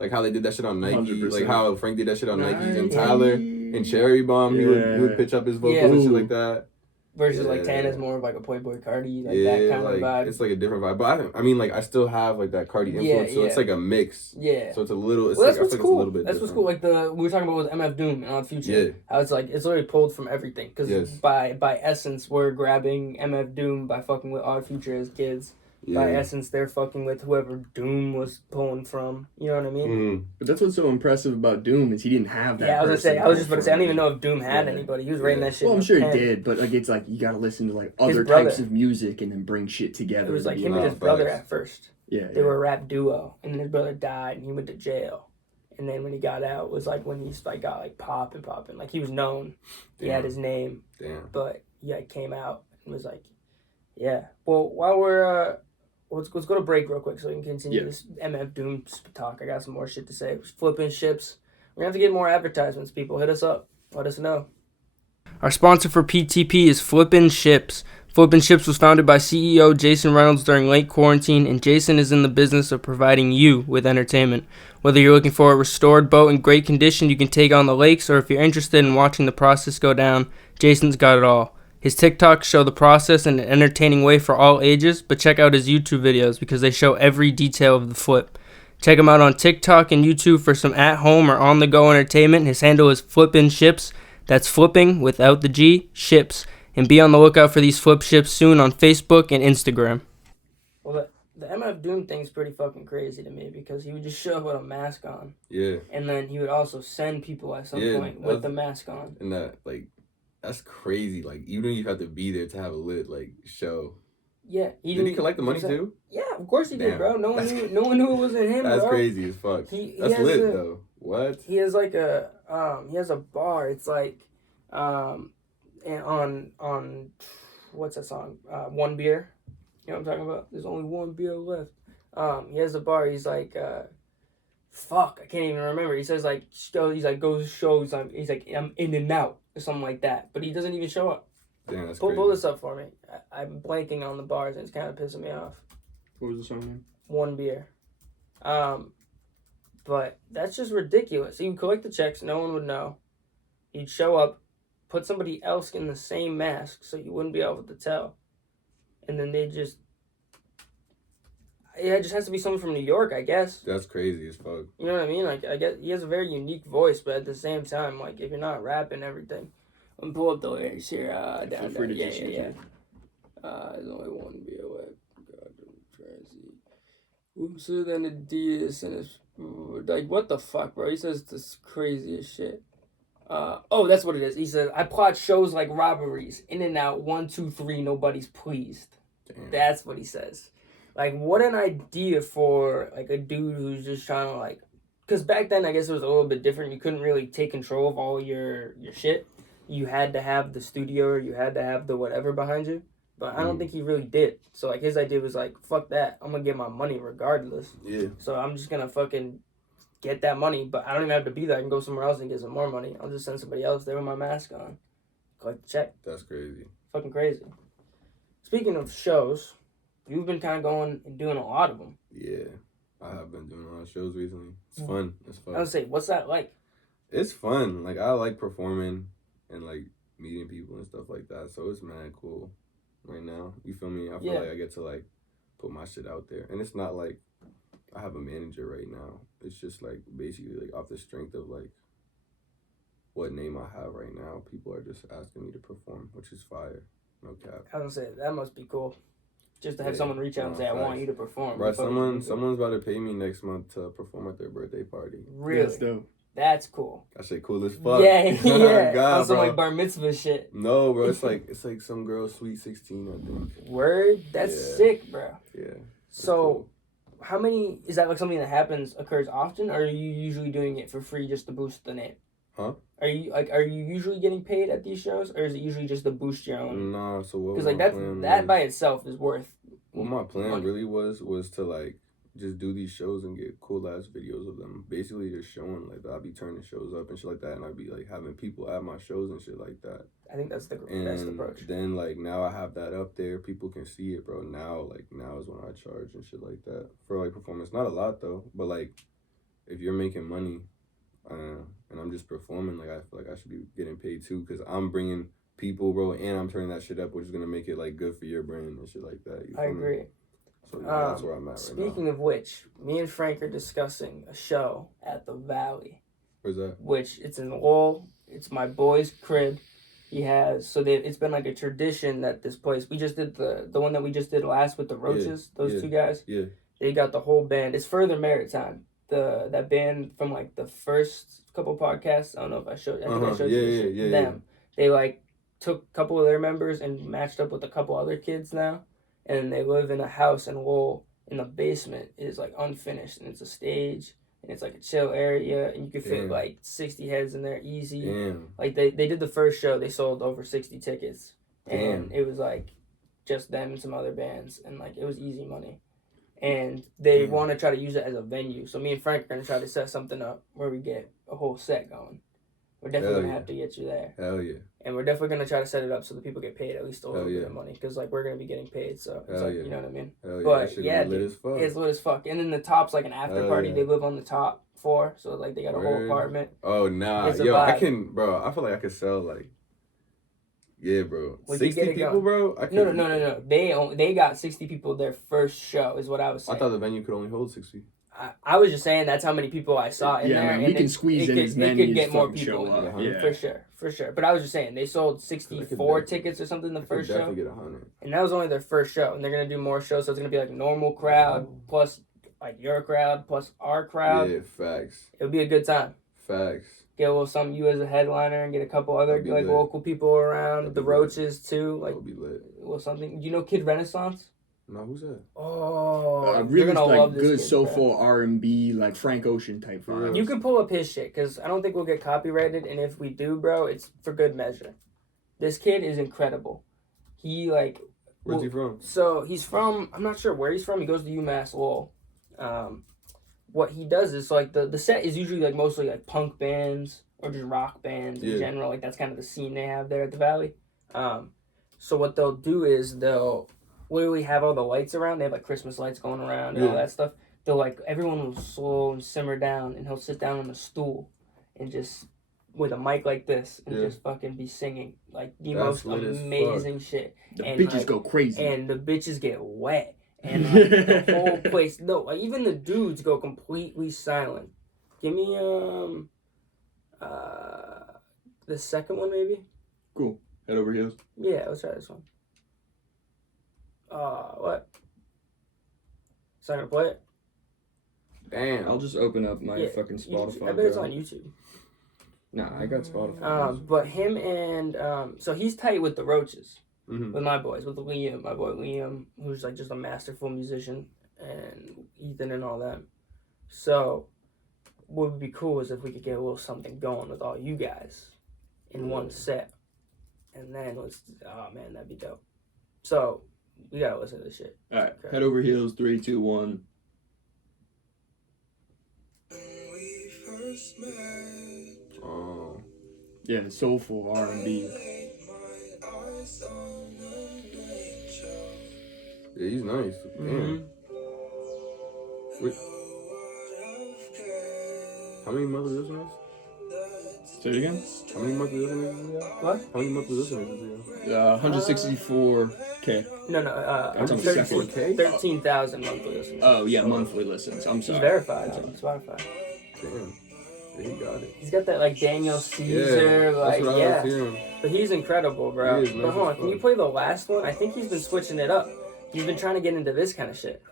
Like how they did that shit on Nike, 100%. like how Frank did that shit on Nike and Tyler and Cherry Bomb, he would pitch up his vocals and shit like that. Versus like Tana's more of like a Playboy Cardi, like that kind of vibe. It's like a different vibe. But I mean like I still have like that Cardi influence, so it's like a mix. Yeah. So it's a little that's what's cool. It's a little bit that's what's cool. Like we were talking about with MF Doom and Odd Future. Yeah. How it's like it's literally pulled from everything. Because by essence we're grabbing MF Doom by fucking with Odd Future as kids. Yeah. By essence, they're fucking with whoever Doom was pulling from. You know what I mean? Mm. But that's what's so impressive about Doom is he didn't have that. Yeah, I was just about to say, I don't even know if Doom had anybody. He was writing that shit. Well, I'm sure he did, but like it's like you gotta listen to like other types of music and then bring shit together. It was like him and his brother at first. Yeah, they were a rap duo, and then his brother died, and he went to jail. And then when he got out, it was like when he like got like popping. Like he was known, he had his name, but he like came out and was like, yeah. Well, while we're let's go to break real quick so we can continue this MF Doom talk. I got some more shit to say. Flipping ships. We're gonna have to get more advertisements. People, hit us up. Let us know. Our sponsor for PTP is Flippin' Ships. Flippin' Ships was founded by CEO Jason Reynolds during late quarantine, and Jason is in the business of providing you with entertainment. Whether you're looking for a restored boat in great condition you can take on the lakes, or if you're interested in watching the process go down, Jason's got it all. His TikToks show the process in an entertaining way for all ages, but check out his YouTube videos because they show every detail of the flip. Check him out on TikTok and YouTube for some at-home or on-the-go entertainment. His handle is Flippin' Ships. That's flipping without the G, ships. And be on the lookout for these flip ships soon on Facebook and Instagram. Well, the MF Doom thing's pretty fucking crazy to me because he would just show up with a mask on. Yeah. And then he would also send people at some point with the mask on. And that's crazy. Like, even you have to be there to have a lit, like, show. Yeah. Did he collect the money too? Yeah, of course he did, bro. No one knew it wasn't him, That's bro. crazy as fuck. That's lit, though. What? He has like he has a bar. It's like, and on what's that song? One Beer. You know what I'm talking about? There's only one beer left. He has a bar. He's like, fuck, I can't even remember. He says like, he's like goes shows. He's like, I'm in and out or something like that. But he doesn't even show up. Damn, that's crazy. Pull this up for me. I'm blanking on the bars and it's kind of pissing me off. What was the song name? One Beer. But that's just ridiculous. He would collect the checks, no one would know. He'd show up, put somebody else in the same mask so you wouldn't be able to tell. And then it just has to be someone from New York, I guess. That's crazy as fuck. You know what I mean? Like, I guess he has a very unique voice, but at the same time, like, if you're not rapping everything. Let me pull up the lyrics here. Down there. Yeah. There's only one beer left. God, crazy. Oopser than Adidas and it's like, what the fuck, bro? He says this craziest shit. That's what it is. He says, I plot shows like robberies. In and out, 1, 2, 3, nobody's pleased. Damn. That's what he says. Like, what an idea for, like, a dude who's just trying to, like... Because back then, I guess it was a little bit different. You couldn't really take control of all your shit. You had to have the studio or you had to have the whatever behind you. But I don't think he really did. So, like, his idea was, like, fuck that. I'm going to get my money regardless. Yeah. So, I'm just going to fucking get that money. But I don't even have to be there. I can go somewhere else and get some more money. I'll just send somebody else there with my mask on. Collect the check. That's crazy. Fucking crazy. Speaking of shows, you've been kind of going and doing a lot of them. Yeah. I have been doing a lot of shows recently. It's fun. It's fun. I would say, what's that like? It's fun. Like, I like performing and, like, meeting people and stuff like that. So, it's mad cool right now. You feel me? I feel like I get to, like, put my shit out there. And it's not like I have a manager right now. It's just, like, basically, like, off the strength of, like, what name I have right now. People are just asking me to perform, which is fire. No cap. I was gonna say, that must be cool. Just to have someone reach out and say, I want you to perform. Right, someone's about to pay me next month to perform at their birthday party. Really? That's dope. That's cool. That shit cool as fuck. Yeah. God, on some bro. like bar mitzvah shit. No, bro, it's like some girl, sweet 16, I think. Word? That's sick, bro. Yeah. So, cool. How many, is that like something that occurs often, or are you usually doing it for free just to boost the name? Huh? Are you usually getting paid at these shows, or is it usually just to boost your own? Nah, so what? Because like that by itself is worth. What my plan money. really was to like just do these shows and get cool ass videos of them. Basically, just showing like I'd be turning shows up and shit like that, and I'd be like having people at my shows and shit like that. I think that's the best approach. Then like now I have that up there, people can see it, bro. Now is when I charge and shit like that for like performance. Not a lot though, but like if you're making money, and I'm just performing, like I feel like I should be getting paid too, because I'm bringing people, bro, and I'm turning that shit up, which is gonna make it like good for your brand and shit like that. I agree. So yeah, that's where I'm at right now. Speaking of which, me and Frank are discussing a show at the Valley. Where's that? Which it's in Lowell. It's my boy's crib. He has it's been like a tradition that this place. We just did the one that we just did last with the Roaches. Those two guys. Yeah. They got the whole band. It's Further Maritime. That band from like the first couple podcasts. I don't know if I showed. I think I showed you them. They like took a couple of their members and matched up with a couple other kids now, and they live in a house in Lowell. In the basement it is like unfinished, and it's a stage, and it's like a chill area, and you can fit like 60 heads in there easy. Damn. Like they did the first show, they sold over 60 tickets, and it was like just them and some other bands, and like it was easy money. And they want to try to use it as a venue. So me and Frank are going to try to set something up where we get a whole set going. We're definitely Hell gonna yeah. have to get you there, Hell yeah. and we're definitely gonna try to set it up so that people get paid at least a little Hell bit yeah. of money, because like we're gonna be getting paid, so it's Hell like yeah. you know what I mean. Hell yeah. But That shit yeah, gonna be lit dude, as fuck. it's lit as fuck. And then the top's like an after Hell party. yeah. They live on the top floor, so like they got a whole Word. apartment. Oh nah, It's a yo, I vibe. can, bro. I feel like I could sell like, yeah, bro. We could 60 get it people, going. bro. I could. No. They got 60 people their first show, is what I was I saying. thought the venue could only hold 60. I was just saying that's how many people I saw in Yeah, there. man, and we can squeeze in as many It could as get more fucking people show in up. there. Yeah. For sure. But I was just saying, they sold 64 tickets or something the first show. Definitely get 100. And that was only their first show. And they're going to do more shows. So it's going to be like normal crowd plus like your crowd plus our crowd. Yeah, facts. It'll be a good time. Facts. Get a little something, you as a headliner, and get a couple other That'd be like lit. local people around. That'd The be lit. Roaches too. Like That'll be lit. a little something. You know Kid Renaissance? No, who's that? Oh, you're Really gonna like love this good kid, soulful R&B, like Frank Ocean type For vibe. real. You can pull up his shit, because I don't think we'll get copyrighted, and if we do, bro, it's for good measure. This kid is incredible. He, like... Where's he from? So, he's from... I'm not sure where he's from. He goes to UMass Lowell. What he does is, like, the set is usually, like, mostly, like, punk bands or just rock bands in general. Like, that's kind of the scene they have there at the Valley. So, what they'll do is they'll literally have all the lights around. They have, like, Christmas lights going around and all that stuff. They'll like everyone will slow and simmer down, and he'll sit down on a stool and just with a mic like this and just fucking be singing like the That's most amazing shit. The and bitches like, go crazy. and the bitches get wet, and like, the whole place. No, like, even the dudes go completely silent. Give me the second one maybe. Cool. Head over heels. Yeah, let's try this one. What? It's not gonna play it. Damn. I'll just open up my fucking YouTube. Spotify. I bet it's bro. on YouTube. Nah, I got Spotify. But him and so he's tight with the Roaches, Mm-hmm. with my boys, with Liam, my boy Liam, who's like just a masterful musician, and Ethan and all them. So what would be cool is if we could get a little something going with all you guys in one set, and then that'd be dope. So we gotta listen to this shit. All right, head over heels. 3, 2, 1. Oh. Yeah, soulful R&B. Yeah, he's nice. Damn. Wait. How many monthly listeners? Say it again. How many monthly listeners is he have? What? How many monthly listeners is he have? 164K. No, That's on second. 13,000 monthly listeners. Oh yeah, monthly listens. I'm He's sorry. verified on Spotify. Damn. Yeah, he got it. He's got that like Daniel Caesar, Yeah, like that's what I was hearing. But he's incredible, bro. He is nice But hold on, as can you fuck. play the last one? I think he's been switching it up. He's been trying to get into this kind of shit.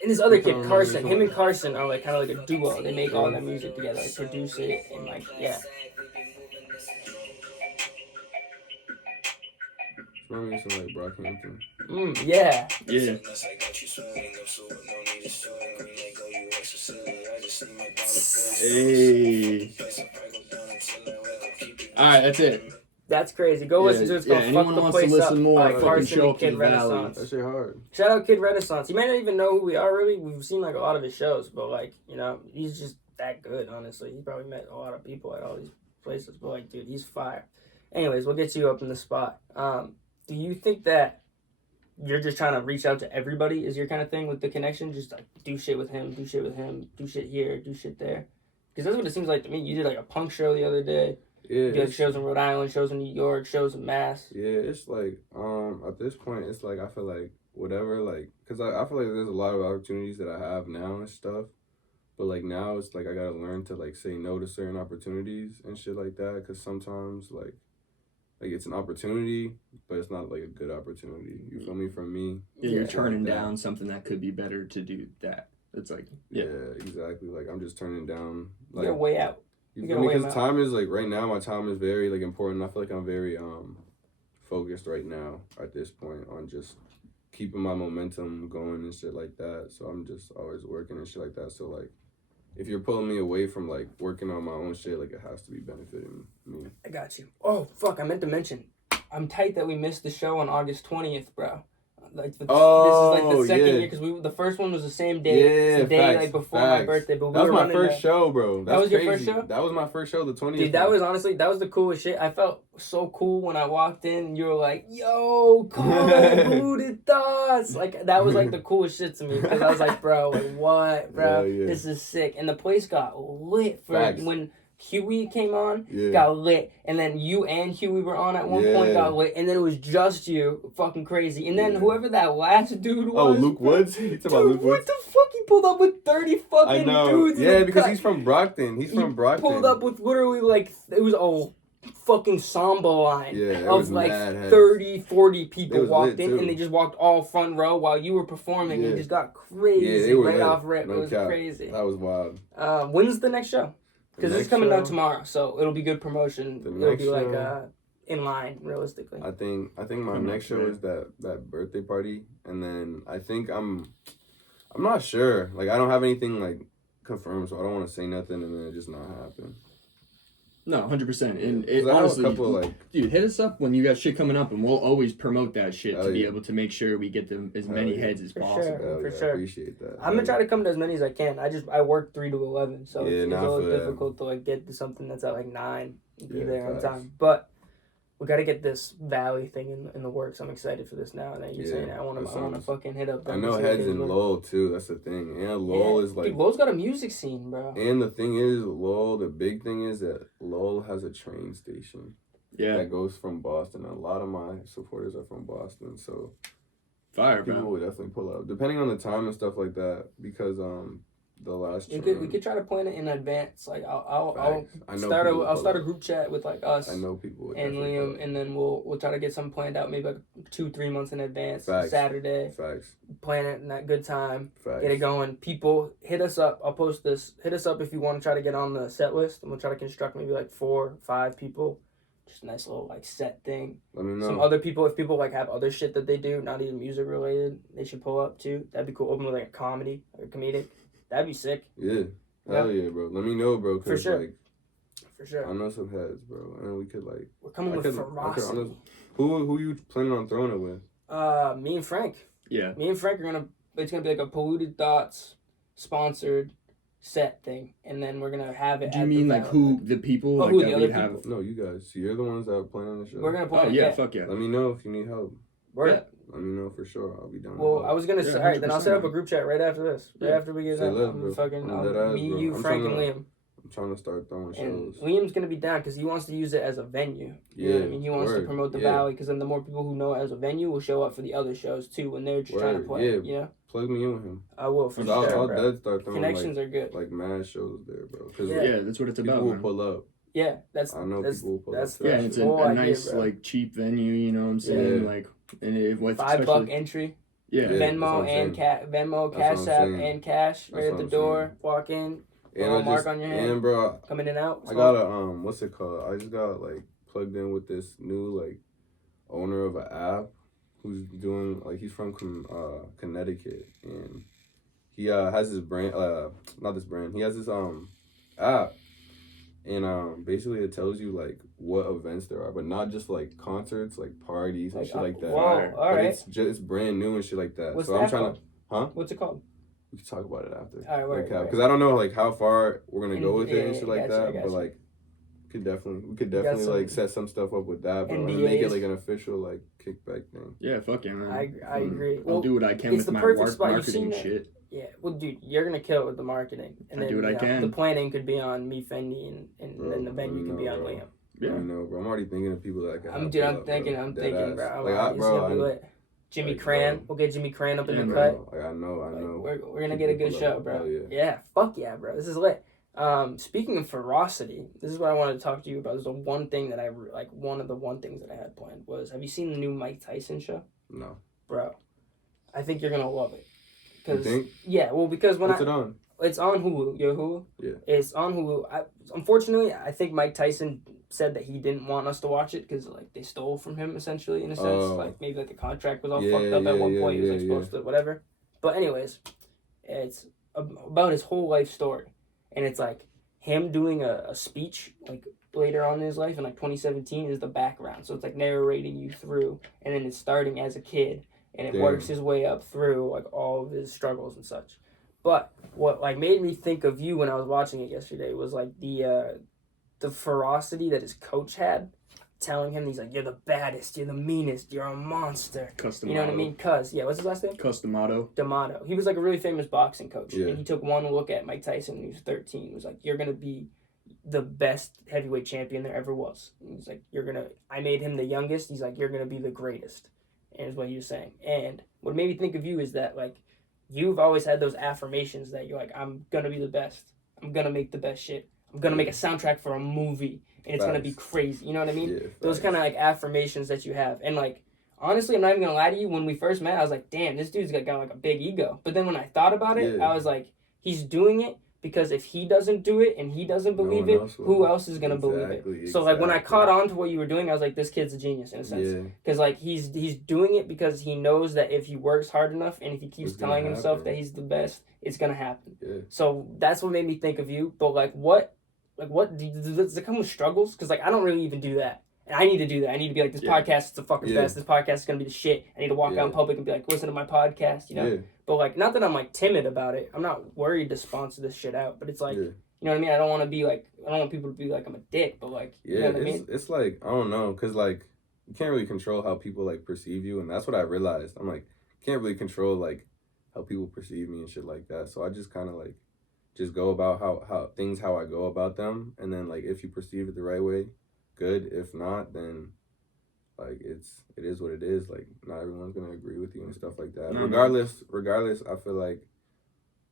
And this other kid, Carson, him and Carson are like kind of like a duo. They make all their music together, like produce it, and like yeah. Remind me of some like Brockhampton. Yeah. Yeah. Hey. All right, that's it. That's crazy. Go listen to it. It's called anyone Fuck the wants to Place Up listen more, by fucking Carson show and up to Kid the Valley. Renaissance. That shit hard. Shout out Kid Renaissance. You might not even know who we are really. We've seen like a lot of his shows, but like, you know, he's just that good, honestly. He probably met a lot of people at all these places, but like, dude, he's fire. Anyways, we'll get you up in the spot. Do you think that you're just trying to reach out to everybody is your kind of thing with the connection? Just like do shit with him, do shit with him, do shit here, do shit there? Because that's what it seems like to me. You did like a punk show the other day. Yeah. You did like, shows in Rhode Island, shows in New York, shows in Mass. Yeah, it's like, at this point, it's like, I feel like, whatever, like, because I feel like there's a lot of opportunities that I have now and stuff, but, like, now it's, like, I gotta learn to, like, say no to certain opportunities and shit like that, because sometimes, like, it's an opportunity, but it's not, like, a good opportunity, you feel me, from me. Yeah, you're Yeah. turning Like that. down something that could be better to do that. It's like, Yeah, exactly, like, I'm just turning down, You like, gotta weigh out. you You feel gotta me, weigh 'em because out. time is, like, right now, my time is very, like, important. I feel like I'm very, focused right now at this point on just keeping my momentum going and shit like that. So I'm just always working and shit like that. So like, if you're pulling me away from like working on my own shit, like it has to be benefiting me. I got you. Oh, fuck, I meant to mention. I'm tight that we missed the show on August 20th, bro. Like this is Oh, like the second yeah. year because the first one was the same day, the day facts, like before my facts. birthday. But we That was were my running first show, bro. That was crazy. your first show? That was my first show, the 20th. Dude, that was honestly the coolest shit. I felt so cool when I walked in and you were like, "Yo, Polluted thoughts." Like that was like the coolest shit to me because I was like, "Bro, like what, bro? Yeah. This is sick." And the place got lit for Facts. when Huey came on, Yeah. got lit, and then you and Huey were on at one point, got lit, and then it was just you, fucking crazy. And then whoever that last dude was, Oh, Luke Woods? You talking about Luke what Woods? the fuck? He pulled up with 30 fucking I know. dudes. in Yeah, the because cut. he's from Brockton. He's from Brockton. Pulled up with literally like, it was a fucking samba line Yeah, of like 30, 40 people walked in, and they just walked all front row while you were performing and just got crazy right off rip. No it was cap. crazy. That was wild. When's the next show? Because this is coming show? out tomorrow, so it'll be good promotion. It'll be like in line, realistically. I think my next show is that birthday party, and then I think I'm not sure. Like I don't have anything like confirmed, so I don't want to say nothing and then it just not happen. No, 100%. And I have honestly, a couple dude, hit us up when you got shit coming up, and we'll always promote that shit to be yeah. able to make sure we get as many heads as possible. For I sure. appreciate that. I'm gonna try to come to as many as I can. I work 3 to 11, so Yeah, it's nah, always for difficult to like get to something that's at like 9 and be Yeah, there on facts. time. But we got to get this Valley thing in the works. I'm excited for this now. And then you're saying I want to fucking hit up. I know heads in Lowell too. That's the thing. And Lowell is like, dude, Lowell's got a music scene, bro. And the thing is, Lowell. The big thing is that Lowell has a train station. Yeah, that goes from Boston. A lot of my supporters are from Boston, so fire, people bro. will definitely pull up, depending on the time and stuff like that. Because the last we could try to plan it in advance. Like I'll start a group chat with like us. I know people and Liam, and then we'll try to get something planned out maybe like 2-3 months in advance. Facts. Saturday. Facts. Plan it in that good time. Facts. Get it going. People, hit us up. I'll post this. Hit us up if you want to try to get on the set list, and we'll try to construct maybe like 4 or 5 people. Just a nice little like set thing. Let me know. Some other people, if people like have other shit that they do, not even music related, they should pull up too. That'd be cool. Open with like a comedy or comedic. That'd be sick. Yeah. Hell yeah, bro. Let me know, bro. For sure. Like, for sure. I know some heads, bro, and we could like. We're coming with ferocity. Who you planning on throwing it with? Me and Frank. Yeah. Me and Frank are gonna. It's gonna be like a Polluted Thoughts sponsored set thing, and then we're gonna have it. Do you mean like who the people? Oh, like, who that the we'd other have? people? No, you guys. So you're the ones that are planning on the show. We're gonna plan. Oh yeah, fuck yeah. Let me know if you need help. Word. Let me know for sure. I'll be down. Well, I was gonna say, all right, then I'll set up a 100%. group chat right after this. Right after we get Say done. less, I'm bro. fucking. I'm I'll dead ass, meet bro. you, I'm Frank, and trying Liam. I'm trying to start throwing And shows. Liam's gonna be down because he wants to use it as a venue. You know what I mean? He wants to promote the Valley because then the more people who know it as a venue will show up for the other shows too when they're just trying to play. Yeah. You know? Plug me in with him. I will for Cause sure. I'll bro. dead start throwing Connections are good. like mad shows there, bro. Cause Yeah, that's what it's people about. will man. pull up. Yeah, that's. I know that's, people will pull that's up. the Yeah, and it's a whole idea, nice bro. like cheap venue. You know what I'm saying? Yeah. Like, and it was $5 entry. Yeah. Yeah. Venmo and That's Cash what I'm App saying. and cash right That's at what the I'm door. saying. Walk in. And Little I mark just, on your hand. and bro, Come in and out. I got a what's it called? I just got like plugged in with this new like owner of an app who's doing like he's from Connecticut, and he has this brand not this brand, he has this app, and basically it tells you like what events there are, but not just like concerts, like parties and shit like that. Whoa, all right. It's brand new and shit like that. What's so the I'm app trying called? to huh? What's it called? We can talk about it after. All right, word, Because I don't know like how far we're gonna go with it and shit like gotcha, that, but like we could definitely some like set some stuff up with that, bro, and make it NDAs. like an official like kickback thing. Yeah, fuck yeah, man. I agree. I'll do what I can with the my perfect spot. You've marketing seen that? shit. Yeah, well, dude, you're gonna kill it with the marketing, and I then do what I can. The planning could be on me, Fendi, and Bro, then the venue could be on bro. Liam. Yeah. I know, bro. I'm already thinking of people that I can. I'm Dead thinking, ass. bro. Like, It's gonna be I lit. Jimmy like, Cran, bro. we'll get Jimmy Cran up in the Yeah, cut. Like, I know. We're gonna get a good People show, love it. bro. Hell Yeah, fuck yeah, bro. This is lit. Speaking of ferocity, this is what I wanted to talk to you about. This is the one thing that one of the things that I had planned was, have you seen the new Mike Tyson show? No. Bro, I think you're gonna love it. You think? Yeah, well, because What's it on? it's on Hulu. Your Hulu? Yeah. It's on Hulu. Unfortunately, I think Mike Tyson said that he didn't want us to watch it because like they stole from him essentially in a sense. Oh. Like maybe like the contract was all Yeah, fucked up at one point. He was like yeah. supposed to whatever. But anyways, it's about his whole life story, and it's like him doing a speech like later on in his life in like 2017 is the background. So it's like narrating you through, and then it's starting as a kid. and it Damn. works his way up through like all of his struggles and such. But what like made me think of you when I was watching it yesterday was like the ferocity that his coach had, telling him, he's like, you're the baddest, you're the meanest, you're a monster. Customato. You know what I mean? What's his last name? Customato. D'Amato. He was like a really famous boxing coach. Yeah. And he took one look at Mike Tyson when he was 13. He was like, you're going to be the best heavyweight champion there ever was. And he's like, I made him the youngest. He's like, you're going to be the greatest. And is what he was saying. And what made me think of you is that, like, you've always had those affirmations that you're like, I'm going to be the best. I'm going to make the best shit. I'm going to make a soundtrack for a movie. And it's going to be crazy. You know what I mean? Yeah, those kind of, like, affirmations that you have. And, like, honestly, I'm not even going to lie to you. When we first met, I was like, damn, this dude's got like, a big ego. But then when I thought about it, I was like, he's doing it because if he doesn't do it and he doesn't believe it, who else is going to believe it? So, like, when I caught on to what you were doing, I was like, this kid's a genius in a sense. Because, like, he's doing it because he knows that if he works hard enough and if he keeps telling himself that he's the best, it's going to happen. Yeah. So that's what made me think of you. But, like, what does it come with struggles? Because, like, I don't really even do that. And I need to do that. I need to be like, this podcast is the fucking best. This podcast is going to be the shit. I need to walk out in public and be like, listen to my podcast, you know? Yeah. But, like, not that I'm, like, timid about it. I'm not worried to sponsor this shit out. But it's like, you know what I mean? I don't want to be like, I don't want people to be like, I'm a dick. But, like, you know what I mean? It's like, I don't know. Because, like, you can't really control how people, like, perceive you. And that's what I realized. I'm like, can't really control, like, how people perceive me and shit like that. So I just kind of, like, just go about how I go about them. And then, like, if you perceive it the right way, good. If not, then like it is what it is. Like, not everyone's gonna agree with you and stuff like that. Regardless, I feel like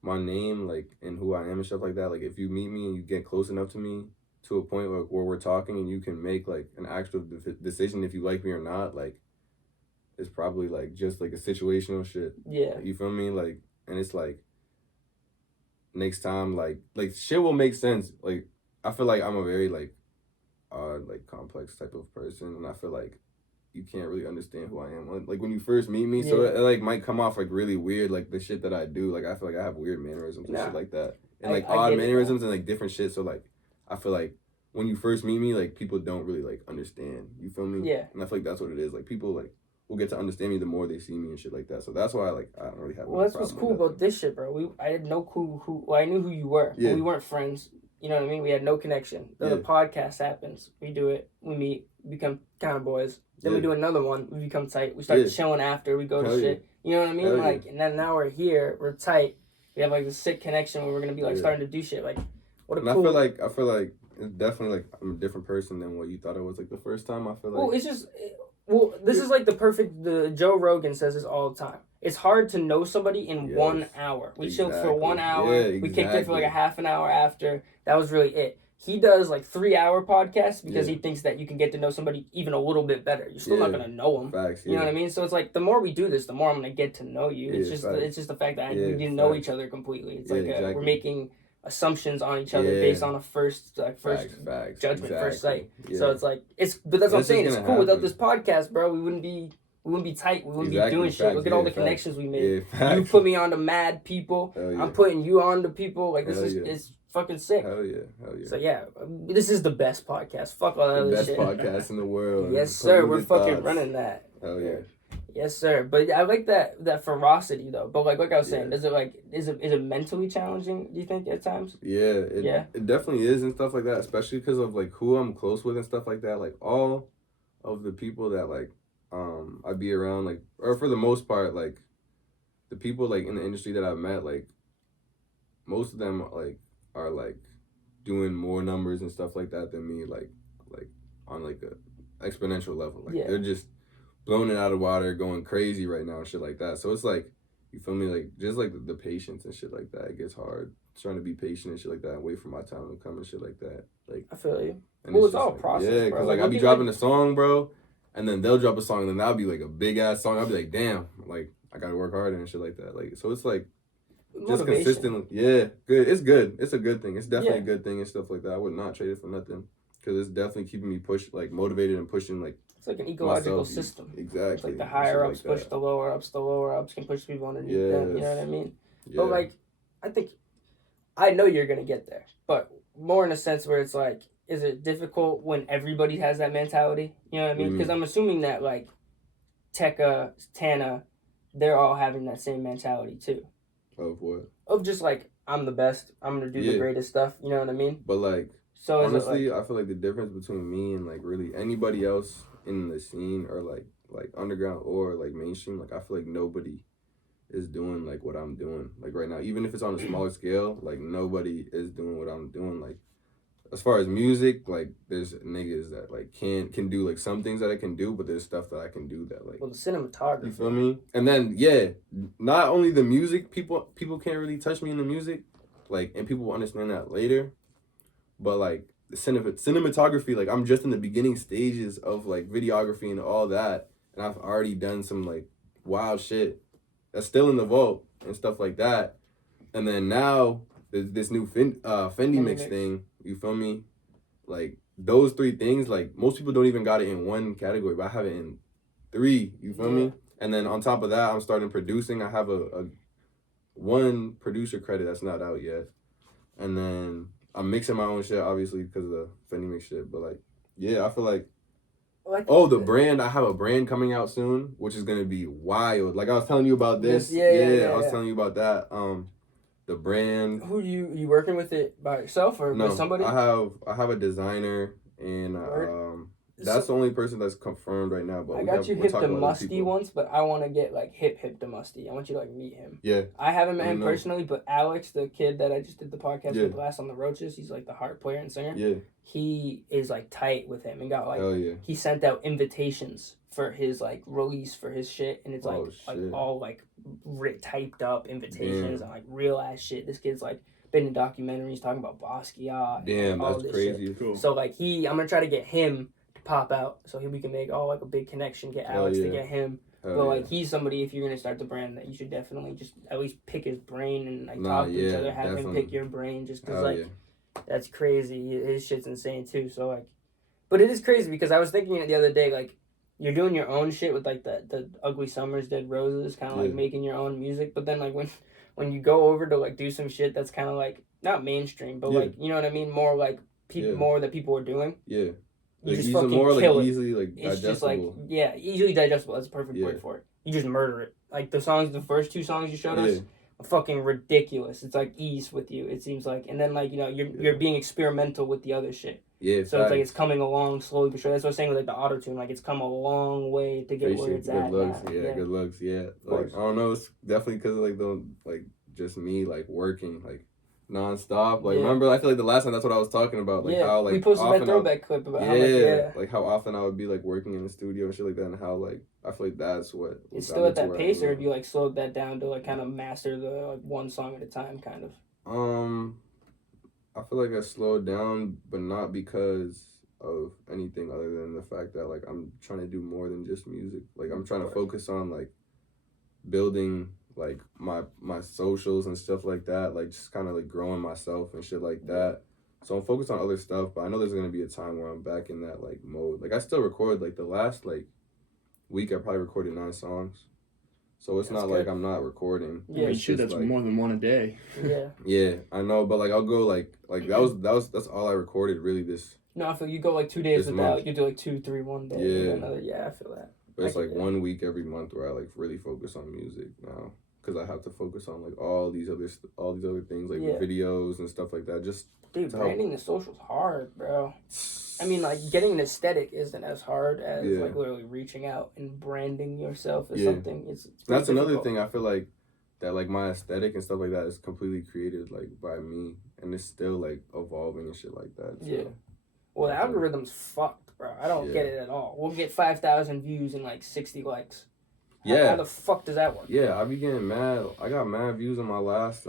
my name, like, and who I am and stuff like that, like, if you meet me and you get close enough to me to a point where we're talking and you can make like an actual decision if you like me or not, like, it's probably like just like a situational shit. Yeah. You feel me? Like, and it's like next time, like shit will make sense. Like, I feel like I'm a very like odd, like, complex type of person, and I feel like you can't really understand who I am. Like, when you first meet me, so it like might come off like really weird, like the shit that I do. Like, I feel like I have weird mannerisms and shit like that, and like odd mannerisms and like different shit. So like, I feel like when you first meet me, like, people don't really like understand. You feel me? Yeah. And I feel like that's what it is. Like, people like will get to understand me the more they see me and shit like that. So that's why like I don't really have. Well, that's what's cool about this shit, bro. I had no clue I knew who you were, but we weren't friends. You know what I mean? We had no connection. Then the podcast happens. We do it. We meet. We become kind of boys. Then we do another one. We become tight. We start chilling after. We go to shit. You know what I mean? Like, and then now we're here. We're tight. We have like this sick connection where we're gonna be like starting to do shit. Like, what a cool. I feel like it's definitely like I'm a different person than what you thought I was like the first time. I feel like. Well, it's just. This is like the Joe Rogan says this all the time. It's hard to know somebody in 1 hour. We chilled for 1 hour. We kicked it for like a half an hour after. That was really it. He does like 3-hour podcasts because he thinks that you can get to know somebody even a little bit better. You're still not gonna know them. Facts, you know what I mean? So it's like the more we do this, the more I'm gonna get to know you. It's just the fact that we didn't know each other completely. It's like we're making assumptions on each other based on a first judgment, first sight. So it's like but that's what I'm saying. It's cool. Without this podcast, bro, we wouldn't be tight. We wouldn't be doing shit. Look at all the connections we made. You put me on to mad people. I'm putting you on to people. Like, this is it's fucking sick. Hell yeah. So yeah, this is the best podcast. Fuck all that other shit. The best podcast in the world. Yes, sir. We're fucking running that. Hell yeah. Yes, sir. But I like that ferocity though. But like I was saying, is it mentally challenging? Do you think at times? Yeah. It definitely is and stuff like that. Especially because of like who I'm close with and stuff like that. Like, all of the people that like I be around, like, or for the most part, like the people like in the industry that I've met, like most of them like are like doing more numbers and stuff like that than me, like on like a exponential level. Like they're just blowing it out of water, going crazy right now and shit like that. So it's like, you feel me? Like, just like the patience and shit like that, it gets hard trying to be patient and shit like that and wait for my time to come and shit like that. Like, I feel you. And well, it's all like, process, yeah, bro. because like I'll be dropping a song, bro, and then they'll drop a song and then that'll be like a big ass song. I'll be like, damn, like I gotta work harder and shit like that. Like, so it's like just consistent. Yeah, good. It's good. It's a good thing. It's definitely a good thing and stuff like that. I would not trade it for nothing because it's definitely keeping me motivated and pushing like. It's like an ecological system. Exactly. It's like the higher ups push the lower ups. The lower ups can push people underneath them. You know what I mean? Yeah. But like, I know you're gonna get there, but more in a sense where it's like, is it difficult when everybody has that mentality? You know what I mean? Because I'm assuming that like Tekka, Tana, they're all having that same mentality too. Of what? Of just like, I'm the best. I'm gonna do the greatest stuff. You know what I mean? But like, so honestly, I feel like the difference between me and like really anybody else in the scene or like underground or like mainstream, like I feel like nobody is doing like what I'm doing like right now. Even if it's on a smaller scale, like nobody is doing what I'm doing. Like as far as music, like there's niggas that like can do like some things that I can do, but there's stuff that I can do that like. Well, the cinematography. You feel me? And then not only the music, people can't really touch me in the music, like, and people will understand that later. But like the cinematography, like I'm just in the beginning stages of like videography and all that, and I've already done some like wild shit that's still in the vault and stuff like that. And then now there's this new Fendi mix thing. You feel me? Like those three things, like most people don't even got it in one category, but I have it in 3. You feel me? And then on top of that, I'm starting producing. I have a one producer credit that's not out yet, and then I'm mixing my own shit, obviously, because of the Fendi mix shit. But like, yeah, I feel like. The brand. I have a brand coming out soon, which is gonna be wild. Like I was telling you about this. I was telling you about that. The brand. Who you working with it by yourself or with somebody? I have a designer and that's the only person that's confirmed right now. But I got you Hip to Musty once, but I want to get like Hip to Musty. I want you to like meet him. Yeah. I haven't met him personally, but Alex, the kid that I just did the podcast with last on the Roaches, he's like the harp player and singer. Yeah. He is like tight with him and got like he sent out invitations for his like release for his shit, and it's like all like typed up invitations and like real ass shit. This kid's like been in documentaries talking about Basquiat. Damn, all that's this crazy. Shit. Cool. So like I'm gonna try to get him to pop out so we can make like a big connection. Get Alex to get him. But like he's somebody, if you're gonna start the brand, that you should definitely just at least pick his brain and like talk to each other, have him pick your brain, just because that's crazy. His shit's insane too. So like, but it is crazy because I was thinking it the other day, like you're doing your own shit with like the Ugly Summers, Dead Roses, kind of like making your own music. But then like when you go over to like do some shit that's kind of like not mainstream, but like you know what I mean, more like more that people are doing. Yeah. You just fucking kill it. Easily like it's digestible. Just like easily digestible. That's a perfect word for it. You just murder it. Like the first 2 songs you showed us, are fucking ridiculous. It's like ease with you. It seems like, and then like you're being experimental with the other shit. Yeah. So it's like it's coming along slowly but surely. That's what I was saying with like the auto tune. Like it's come a long way to get where it's at. Looks, now. Good looks. Yeah. Like I don't know. It's definitely because of like just me like working like nonstop. Like remember, I feel like the last time that's what I was talking about. Like how like we posted that throwback clip about how like how often I would be like working in the studio and shit like that, and how like I feel like that's what it's still at that pace, or have you like slowed that down to like kind of master the like one song at a time, kind of? I feel like I slowed down, but not because of anything other than the fact that like I'm trying to do more than just music. Like I'm trying to focus on like building like my socials and stuff like that, like just kind of like growing myself and shit like that. So I'm focused on other stuff, but I know there's gonna be a time where I'm back in that like mode. Like I still record, like the last like week I probably recorded 9 songs. So it's not like I'm not recording. Yeah, shit, that's like, more than one a day. Yeah, I know, but like I'll go like that's all I recorded really this. No, I feel you go like 2 days without. You do like 2, 3, 1 day. Yeah, I feel that. But it's like 1 week every month where I like really focus on music now, because I have to focus on like all these other things like videos and stuff like that. Just branding the socials hard, bro. I mean, like getting an aesthetic isn't as hard as like literally reaching out and branding yourself as something. It's that's another thing. I feel like that like my aesthetic and stuff like that is completely created like by me, and it's still like evolving and shit like that. So. Well, the algorithm's fucked, bro. I don't get it at all. We'll get 5,000 views and like 60 likes. How the fuck does that work? Yeah, I be getting mad. I got mad views on my last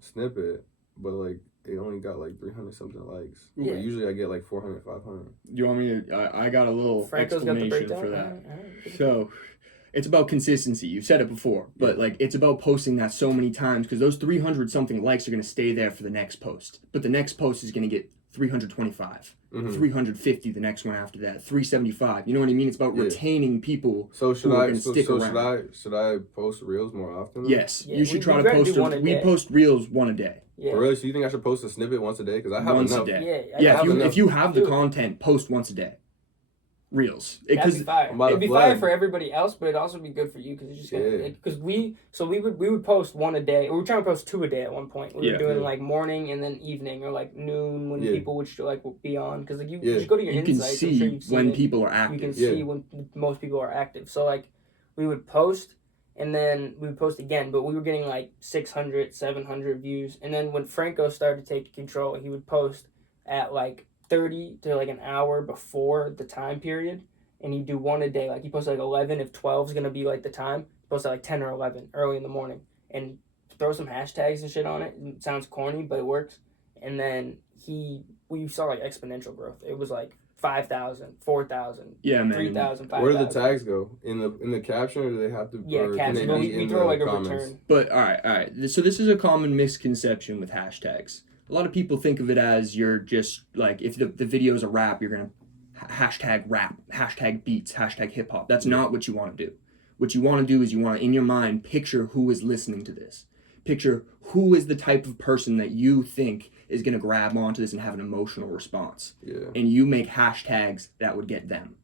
snippet, but like it only got like 300 something likes. But usually I get like 400, 500. You want me to? I got a little Franco's explanation for that. So, it's about consistency. You've said it before, but like it's about posting that so many times, because those 300 something likes are gonna stay there for the next post. But the next post is gonna get 325, 350 the next one after that, 375. You know what I mean? It's about retaining people who are going to stick around. Should I post reels more often? Yes, you should try to post. We post reels 1 a day. Yeah. Really? So you think I should post a snippet once a day? Because I have once enough. A day. If you have the content, post once a day. reels. That'd be fire. I'm about It'd to be fire flag. for everybody else, but it'd also be good for you because it's just gonna because we would post one a day. We were trying to post 2 a day at one point. We were doing like morning and then evening or like noon when people would be on because like you just go to your insights. You can see when people are active. You can see when most people are active. So like we would post. And then we would post again, but we were getting like 600, 700 views. And then when Franco started taking control, he would post at like 30 to like an hour before the time period. And he'd do one a day. Like he posted like 11 if 12 is going to be like the time. He posted like 10 or 11 early in the morning. And throw some hashtags and shit on it. It sounds corny, but it works. And then we saw like exponential growth. It was like 5,000, 4,000, 3,000, 5,000. Where do the tags go? In the caption, or do they have to? Yeah, caption. We throw like a return. But all right. So this is a common misconception with hashtags. A lot of people think of it as you're just like if the video is a rap, you're gonna hashtag rap, hashtag beats, hashtag hip hop. That's not what you want to do. What you want to do is you want to in your mind picture who is listening to this. Picture who is the type of person that you think is going to grab onto this and have an emotional response. Yeah. And you make hashtags that would get them.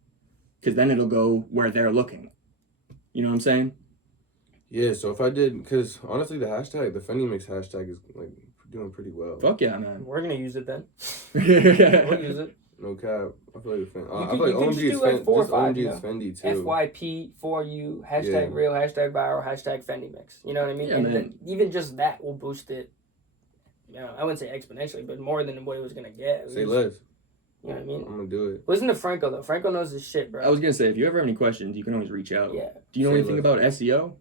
Because then it'll go where they're looking. You know what I'm saying? Yeah, so if I did, because honestly, the Fendi Mix hashtag is like doing pretty well. Fuck yeah, man. We're going to use it then. We'll use it. No cap. I feel like I feel like OMGitsfendi too. FYP for you, hashtag real, hashtag viral, hashtag Fendi Mix. You know what I mean? Yeah, and then even just that will boost it. You know, I wouldn't say exponentially, but more than what it was gonna get. Say less. You know what I mean? I'm gonna do it. Listen to Franco though. Franco knows his shit, bro. I was gonna say, if you ever have any questions, you can always reach out. Yeah. Do you know anything about SEO?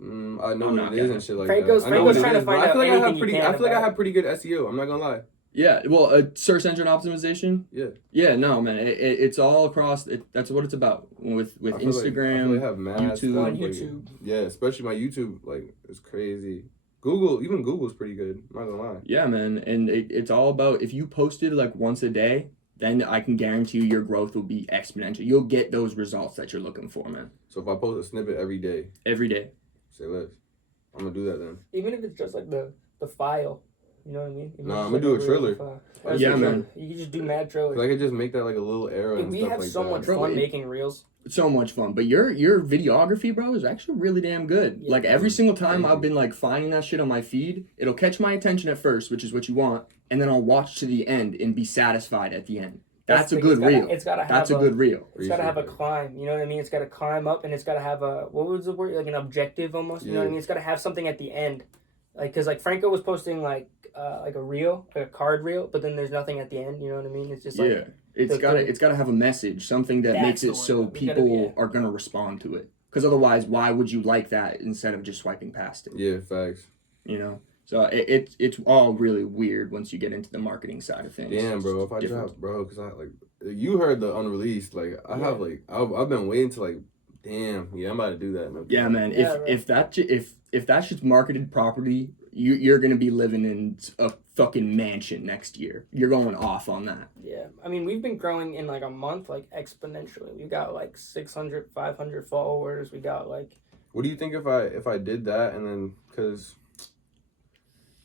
I know what it is and shit like Franco's that. Franco's trying to find out anything he can. I feel like I have pretty good SEO. I'm not gonna lie. Yeah, well, search engine optimization. Yeah, no, man, it's all across. That's what it's about with Instagram, I have YouTube. Yeah, especially my YouTube, like it's crazy. Google's pretty good. I'm not gonna lie. Yeah, man, and it's all about if you posted like once a day, then I can guarantee you your growth will be exponential. You'll get those results that you're looking for, man. So if I post a snippet every day, say less. I'm gonna do that then. Even if it's just like the file. You know what I mean? Nah, I'm gonna do a trailer. Yeah, man. You can just do mad trailers. I could just make that like a little arrow. Dude, we have so much fun making reels. So much fun. But your videography, bro, is actually really damn good. Yeah. Like every single time I've been like finding that shit on my feed, it'll catch my attention at first, which is what you want, and then I'll watch to the end and be satisfied at the end. That's a good reel. That's a good reel. It's got to have a climb. You know what I mean? It's got to climb up, and it's got to have a what was the word? Like an objective almost. You know what I mean? It's got to have something at the end. Like, cause like Franco was posting like a reel, like a card reel, but then there's nothing at the end. You know what I mean? It's just like it's gotta have a message, something that makes it so people are gonna respond to it. Because otherwise, why would you like that instead of just swiping past it? Yeah, facts. You know, so it's all really weird once you get into the marketing side of things. Damn, bro, if I drop, bro, because I like you heard the unreleased, like I have like I've been waiting to like. Damn, yeah, I'm about to do that. No yeah, man. If that shit's marketed properly, you're gonna be living in a fucking mansion next year. You're going off on that. Yeah, I mean, we've been growing in like a month, like exponentially. We got like 600, 500 followers. We got like. What do you think if I did that and then because?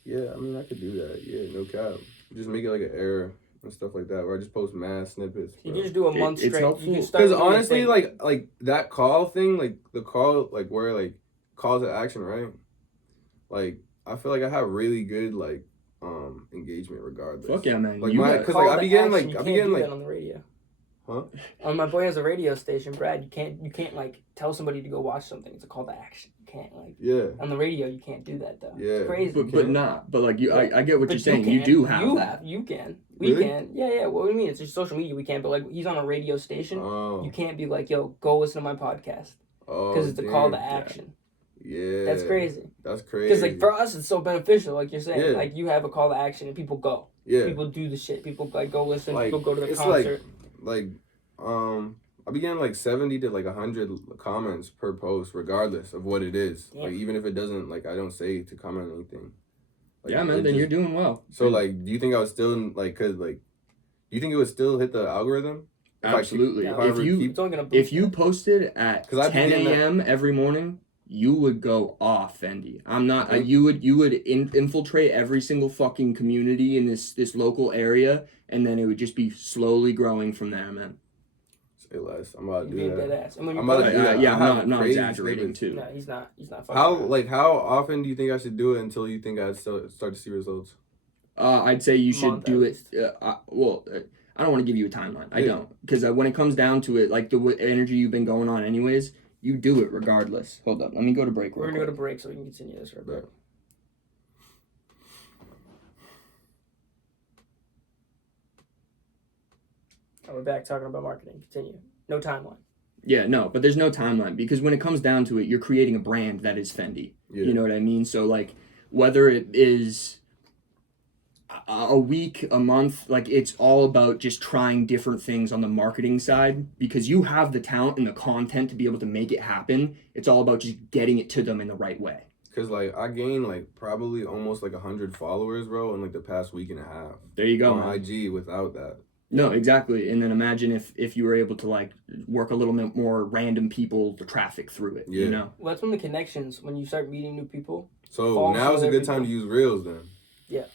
Yeah, I mean I could do that. Yeah, no cap. Just make it like an error. And stuff like that, where I just post mad snippets. Bro. You can just do a month straight. Because honestly, like that call thing, like the call, like where like calls to action, right? Like I feel like I have really good like engagement regardless. Fuck yeah, man. Like because like I be getting like on the radio. Huh? My boy has a radio station, Brad. You can't like tell somebody to go watch something. It's a call to action. You can't like on the radio. You can't do that though. Yeah, it's crazy. But like you, I get what you're saying. You do have that. You can. We can. Yeah. What do you mean? It's just social media. We can. But like he's on a radio station. Oh. You can't be like, yo, go listen to my podcast. Because it's a call to action. Yeah. That's crazy. That's crazy. Because like for us, it's so beneficial. Like you're saying, like you have a call to action and people go. Yeah. People do the shit. People like go listen. Like, people go to the concert. I be getting like 70 to like 100 comments per post, regardless of what it is. Yeah. Like even if it doesn't, like I don't say to comment on anything. Like, yeah, man. Then you're doing well. So like, do you think I would still like? Cause like, do you think it would still hit the algorithm? Absolutely. If you posted at 10 a.m. every morning, you would go off, Fendi. I'm not. You would infiltrate every single fucking community in this local area, and then it would just be slowly growing from there, man. Say less. I'm about to He's do being that. dead ass. And when you I'm about to post, do that. Yeah, I I'm have not crazy exaggerating snippets. too. no, he's not fucking How around. how often do you think I should do it until you think I'd start to see results? I'd say you should Month, do at it. least. I don't want to give you a timeline. I Yeah. don't, because when it comes down to it, like the energy you've been going on, anyways, you do it regardless. Hold up, let me go to break. We're Real gonna go to quick. break so we can continue this real quick. We're back talking about marketing. Continue. No timeline. Yeah, no, but there's no timeline because when it comes down to it, you're creating a brand that is Fendi. Yeah. You know what I mean? So like, whether it is a week, a month, like it's all about just trying different things on the marketing side because you have the talent and the content to be able to make it happen. It's all about just getting it to them in the right way. Cause like I gained like probably almost like 100 followers, bro, in like the past week and a half. There you go, On man. IG without that. No, exactly. And then imagine if you were able to like work a little bit more random people, the traffic through it. Yeah. You know? Well, that's when the connections, when you start meeting new people. So Fall now is a for good time to use Reels then. Yeah.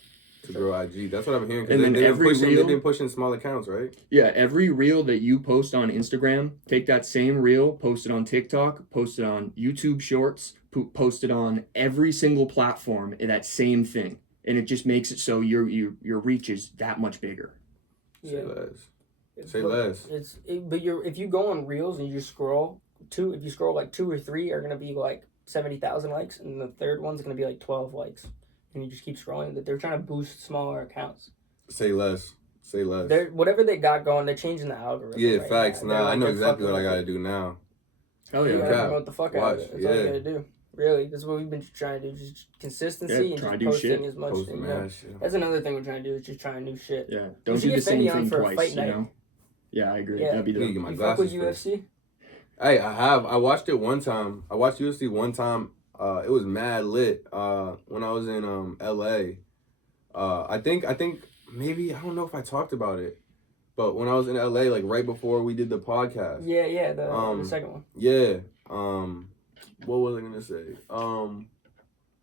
To grow IG. That's what I've been hearing. And Because then every they've reel- been pushing small accounts, right? Yeah, every reel that you post on Instagram, take that same reel, post it on TikTok, post it on YouTube Shorts, post it on every single platform, that same thing. And it just makes it so your reach is that much bigger. Say Yeah. less. Say less. But if you go on Reels and you scroll, if you scroll like 2 or 3 are gonna be like 70,000 likes, and the third one's gonna be like 12 likes, and you just keep scrolling. That they're trying to boost smaller accounts. Say less. Say less. They're whatever they got going, they're changing the algorithm. Yeah, right facts. now. They're Nah, I know they're exactly what I fucking gotta with do now. Hell it. You yeah. gotta Cap. promote the fuck out of Watch, it. That's all you yeah. gotta do. Really, that's what we've been trying to do. Just consistency Yeah, and try just to do posting shit. as much. Post You know, mad shit. that's another thing we're trying to do is just trying new shit. Yeah. We Don't should do the get same Fendi on thing for a twice, fight you night. know? Yeah, I agree. Yeah. That'd be Need to dope. get my You fuck with glasses first. UFC? Hey, I have. I watched it one time. I watched UFC one time. It was mad lit. When I was in LA. I think maybe I don't know if I talked about it, but when I was in LA, like right before we did the podcast. Yeah, the second one. Yeah. What was I gonna say?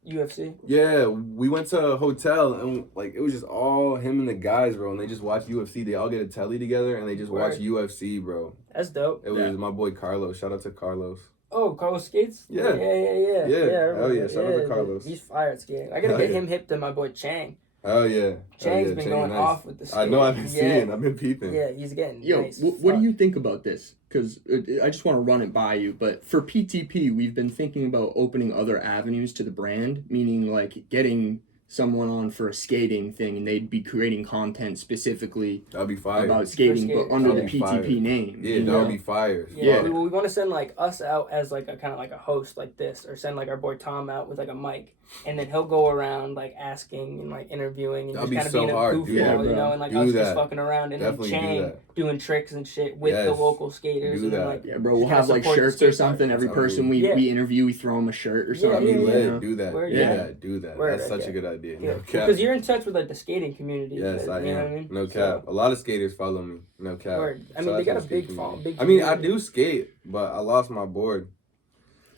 UFC. Yeah, we went to a hotel and like it was just all him and the guys, bro, and they just watch UFC. They all get a telly together and they just watch Word. UFC, bro. That's dope. It was my boy Carlos. Shout out to Carlos. Oh, Carlos skates? Yeah. Yeah. Yeah, I remember. hell yeah, shout out to dude. Carlos. He's fire at skating. I gotta Hell get yeah. him hip to my boy Chang. Oh yeah. Chang's yeah, been Chang going nice. off with the skating. I know. I've been Yeah. seeing. I've been peeping. Yeah, he's getting Yo, nice. what do Fuck. you think about this? Because I just want to run it by you. But for PTP, we've been thinking about opening other avenues to the brand, meaning like getting someone on for a skating thing and they'd be creating content specifically That'd be fire. about skating, but skaters. under the That'd be PTP fire. name. Yeah, you that know? would be fire. Yeah, Yeah. we want to send like us out as like a kind of like a host like this, or send like our boy Tom out with like a mic, and then he'll go around like asking and like interviewing and That'd just be kind of so being a hard. goofball, Do that, you bro. know, and like Do us that. just fucking around, and Definitely then do Chang that. doing tricks and shit with the Yes. local skaters, Do and then that. like Yeah, bro, we'll just kinda have like support the shirts skate or something. Every park. person we interview, we throw them a shirt or Yeah, something. That'd be yeah, lit. you know? Do that. Word, do yeah. that. Do that. Word, That's such okay. a good idea. Yeah, No cap. because you're in touch with like the skating community. Yes, I you know am. what I mean? No So, cap. A lot of skaters follow me. No cap. Word. I Shout mean, out they to got the a skate big community. big. I mean, I community. do skate, but I lost my board.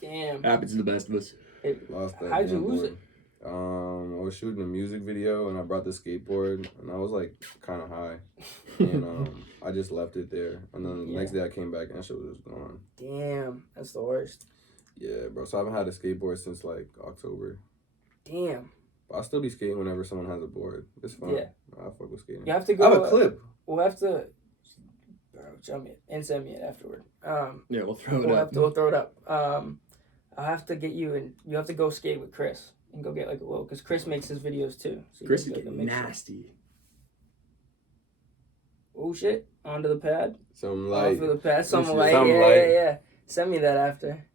Damn. Happens to the best of us. Lost that. How'd you damn lose board. I was shooting a music video and I brought the skateboard and I was like kind of high, and I just left it there. And then the next day I came back and that shit was gone. Damn, that's the worst. Yeah, bro. So I haven't had a skateboard since like October. Damn. But I'll still be skating whenever someone has a board. It's fun. Yeah. I fuck with skating. You have to I go. have a clip. We'll have to. Bro, jump it and send me it afterward. Yeah, we'll throw it We'll up. we'll throw it up. I'll have to get you and you have to go skate with Chris and go get like a little, because Chris makes his videos too. So you Chris can is get the getting mixture. nasty. Oh shit! Onto the pad. Some Off like of the pad. Some Some light. light. Yeah. Send me that after.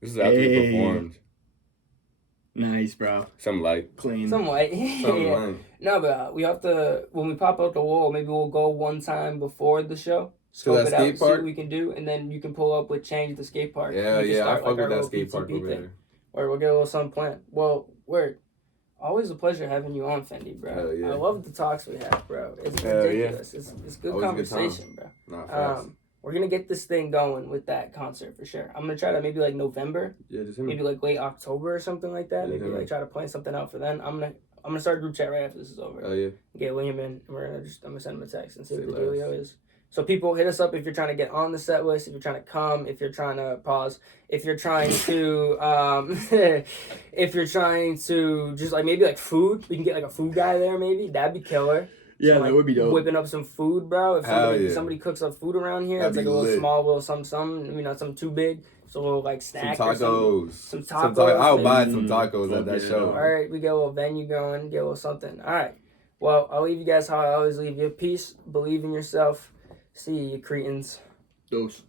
this is after Hey. we performed. Nice, bro. Some light. Clean. Some light. Some yeah. light. No, but we have to, when we pop out the wall, maybe we'll go one time before the show. Scope that it out, skate see what park? we can do, and then you can pull up with Change at the skate park. Yeah, We can yeah. I start, fuck our with that little skate park PTP over thing. there. Or we'll get a little something planned. Well, word. Always a pleasure having you on, Fendi, bro. Hell yeah. I love the talks we have, bro. It's Hell yeah. ridiculous. It's good Always a good conversation, bro. Nah, facts. We're gonna get this thing going with that concert for sure. I'm gonna try to maybe like November, Yeah, just hit me. maybe like late October or something like that. Yeah, Maybe hit me. like try to plan something out for then. I'm gonna start a group chat right after this is over. Oh yeah. Get William in, and I'm gonna send him a text and see what the Say dealio less. is. So people, hit us up if you're trying to get on the set list, if you're trying to come, if you're trying to pause, if you're trying to if you're trying to just like maybe like food, we can get like a food guy there maybe. That'd be killer. Yeah, So, that like, would be dope. Whipping up some food, bro. If Hell somebody, yeah. somebody cooks up food around here, That'd it's like be a little lit. small, little something, not something too big. So a little like Some snack or something. tacos. Some tacos, I'll maybe. buy some tacos Fuck at that yeah. show. All right, we get a little venue going, get a little something. All right. Well, I'll leave you guys how I always leave you. Peace. Believe in yourself. See you, cretins. Dose.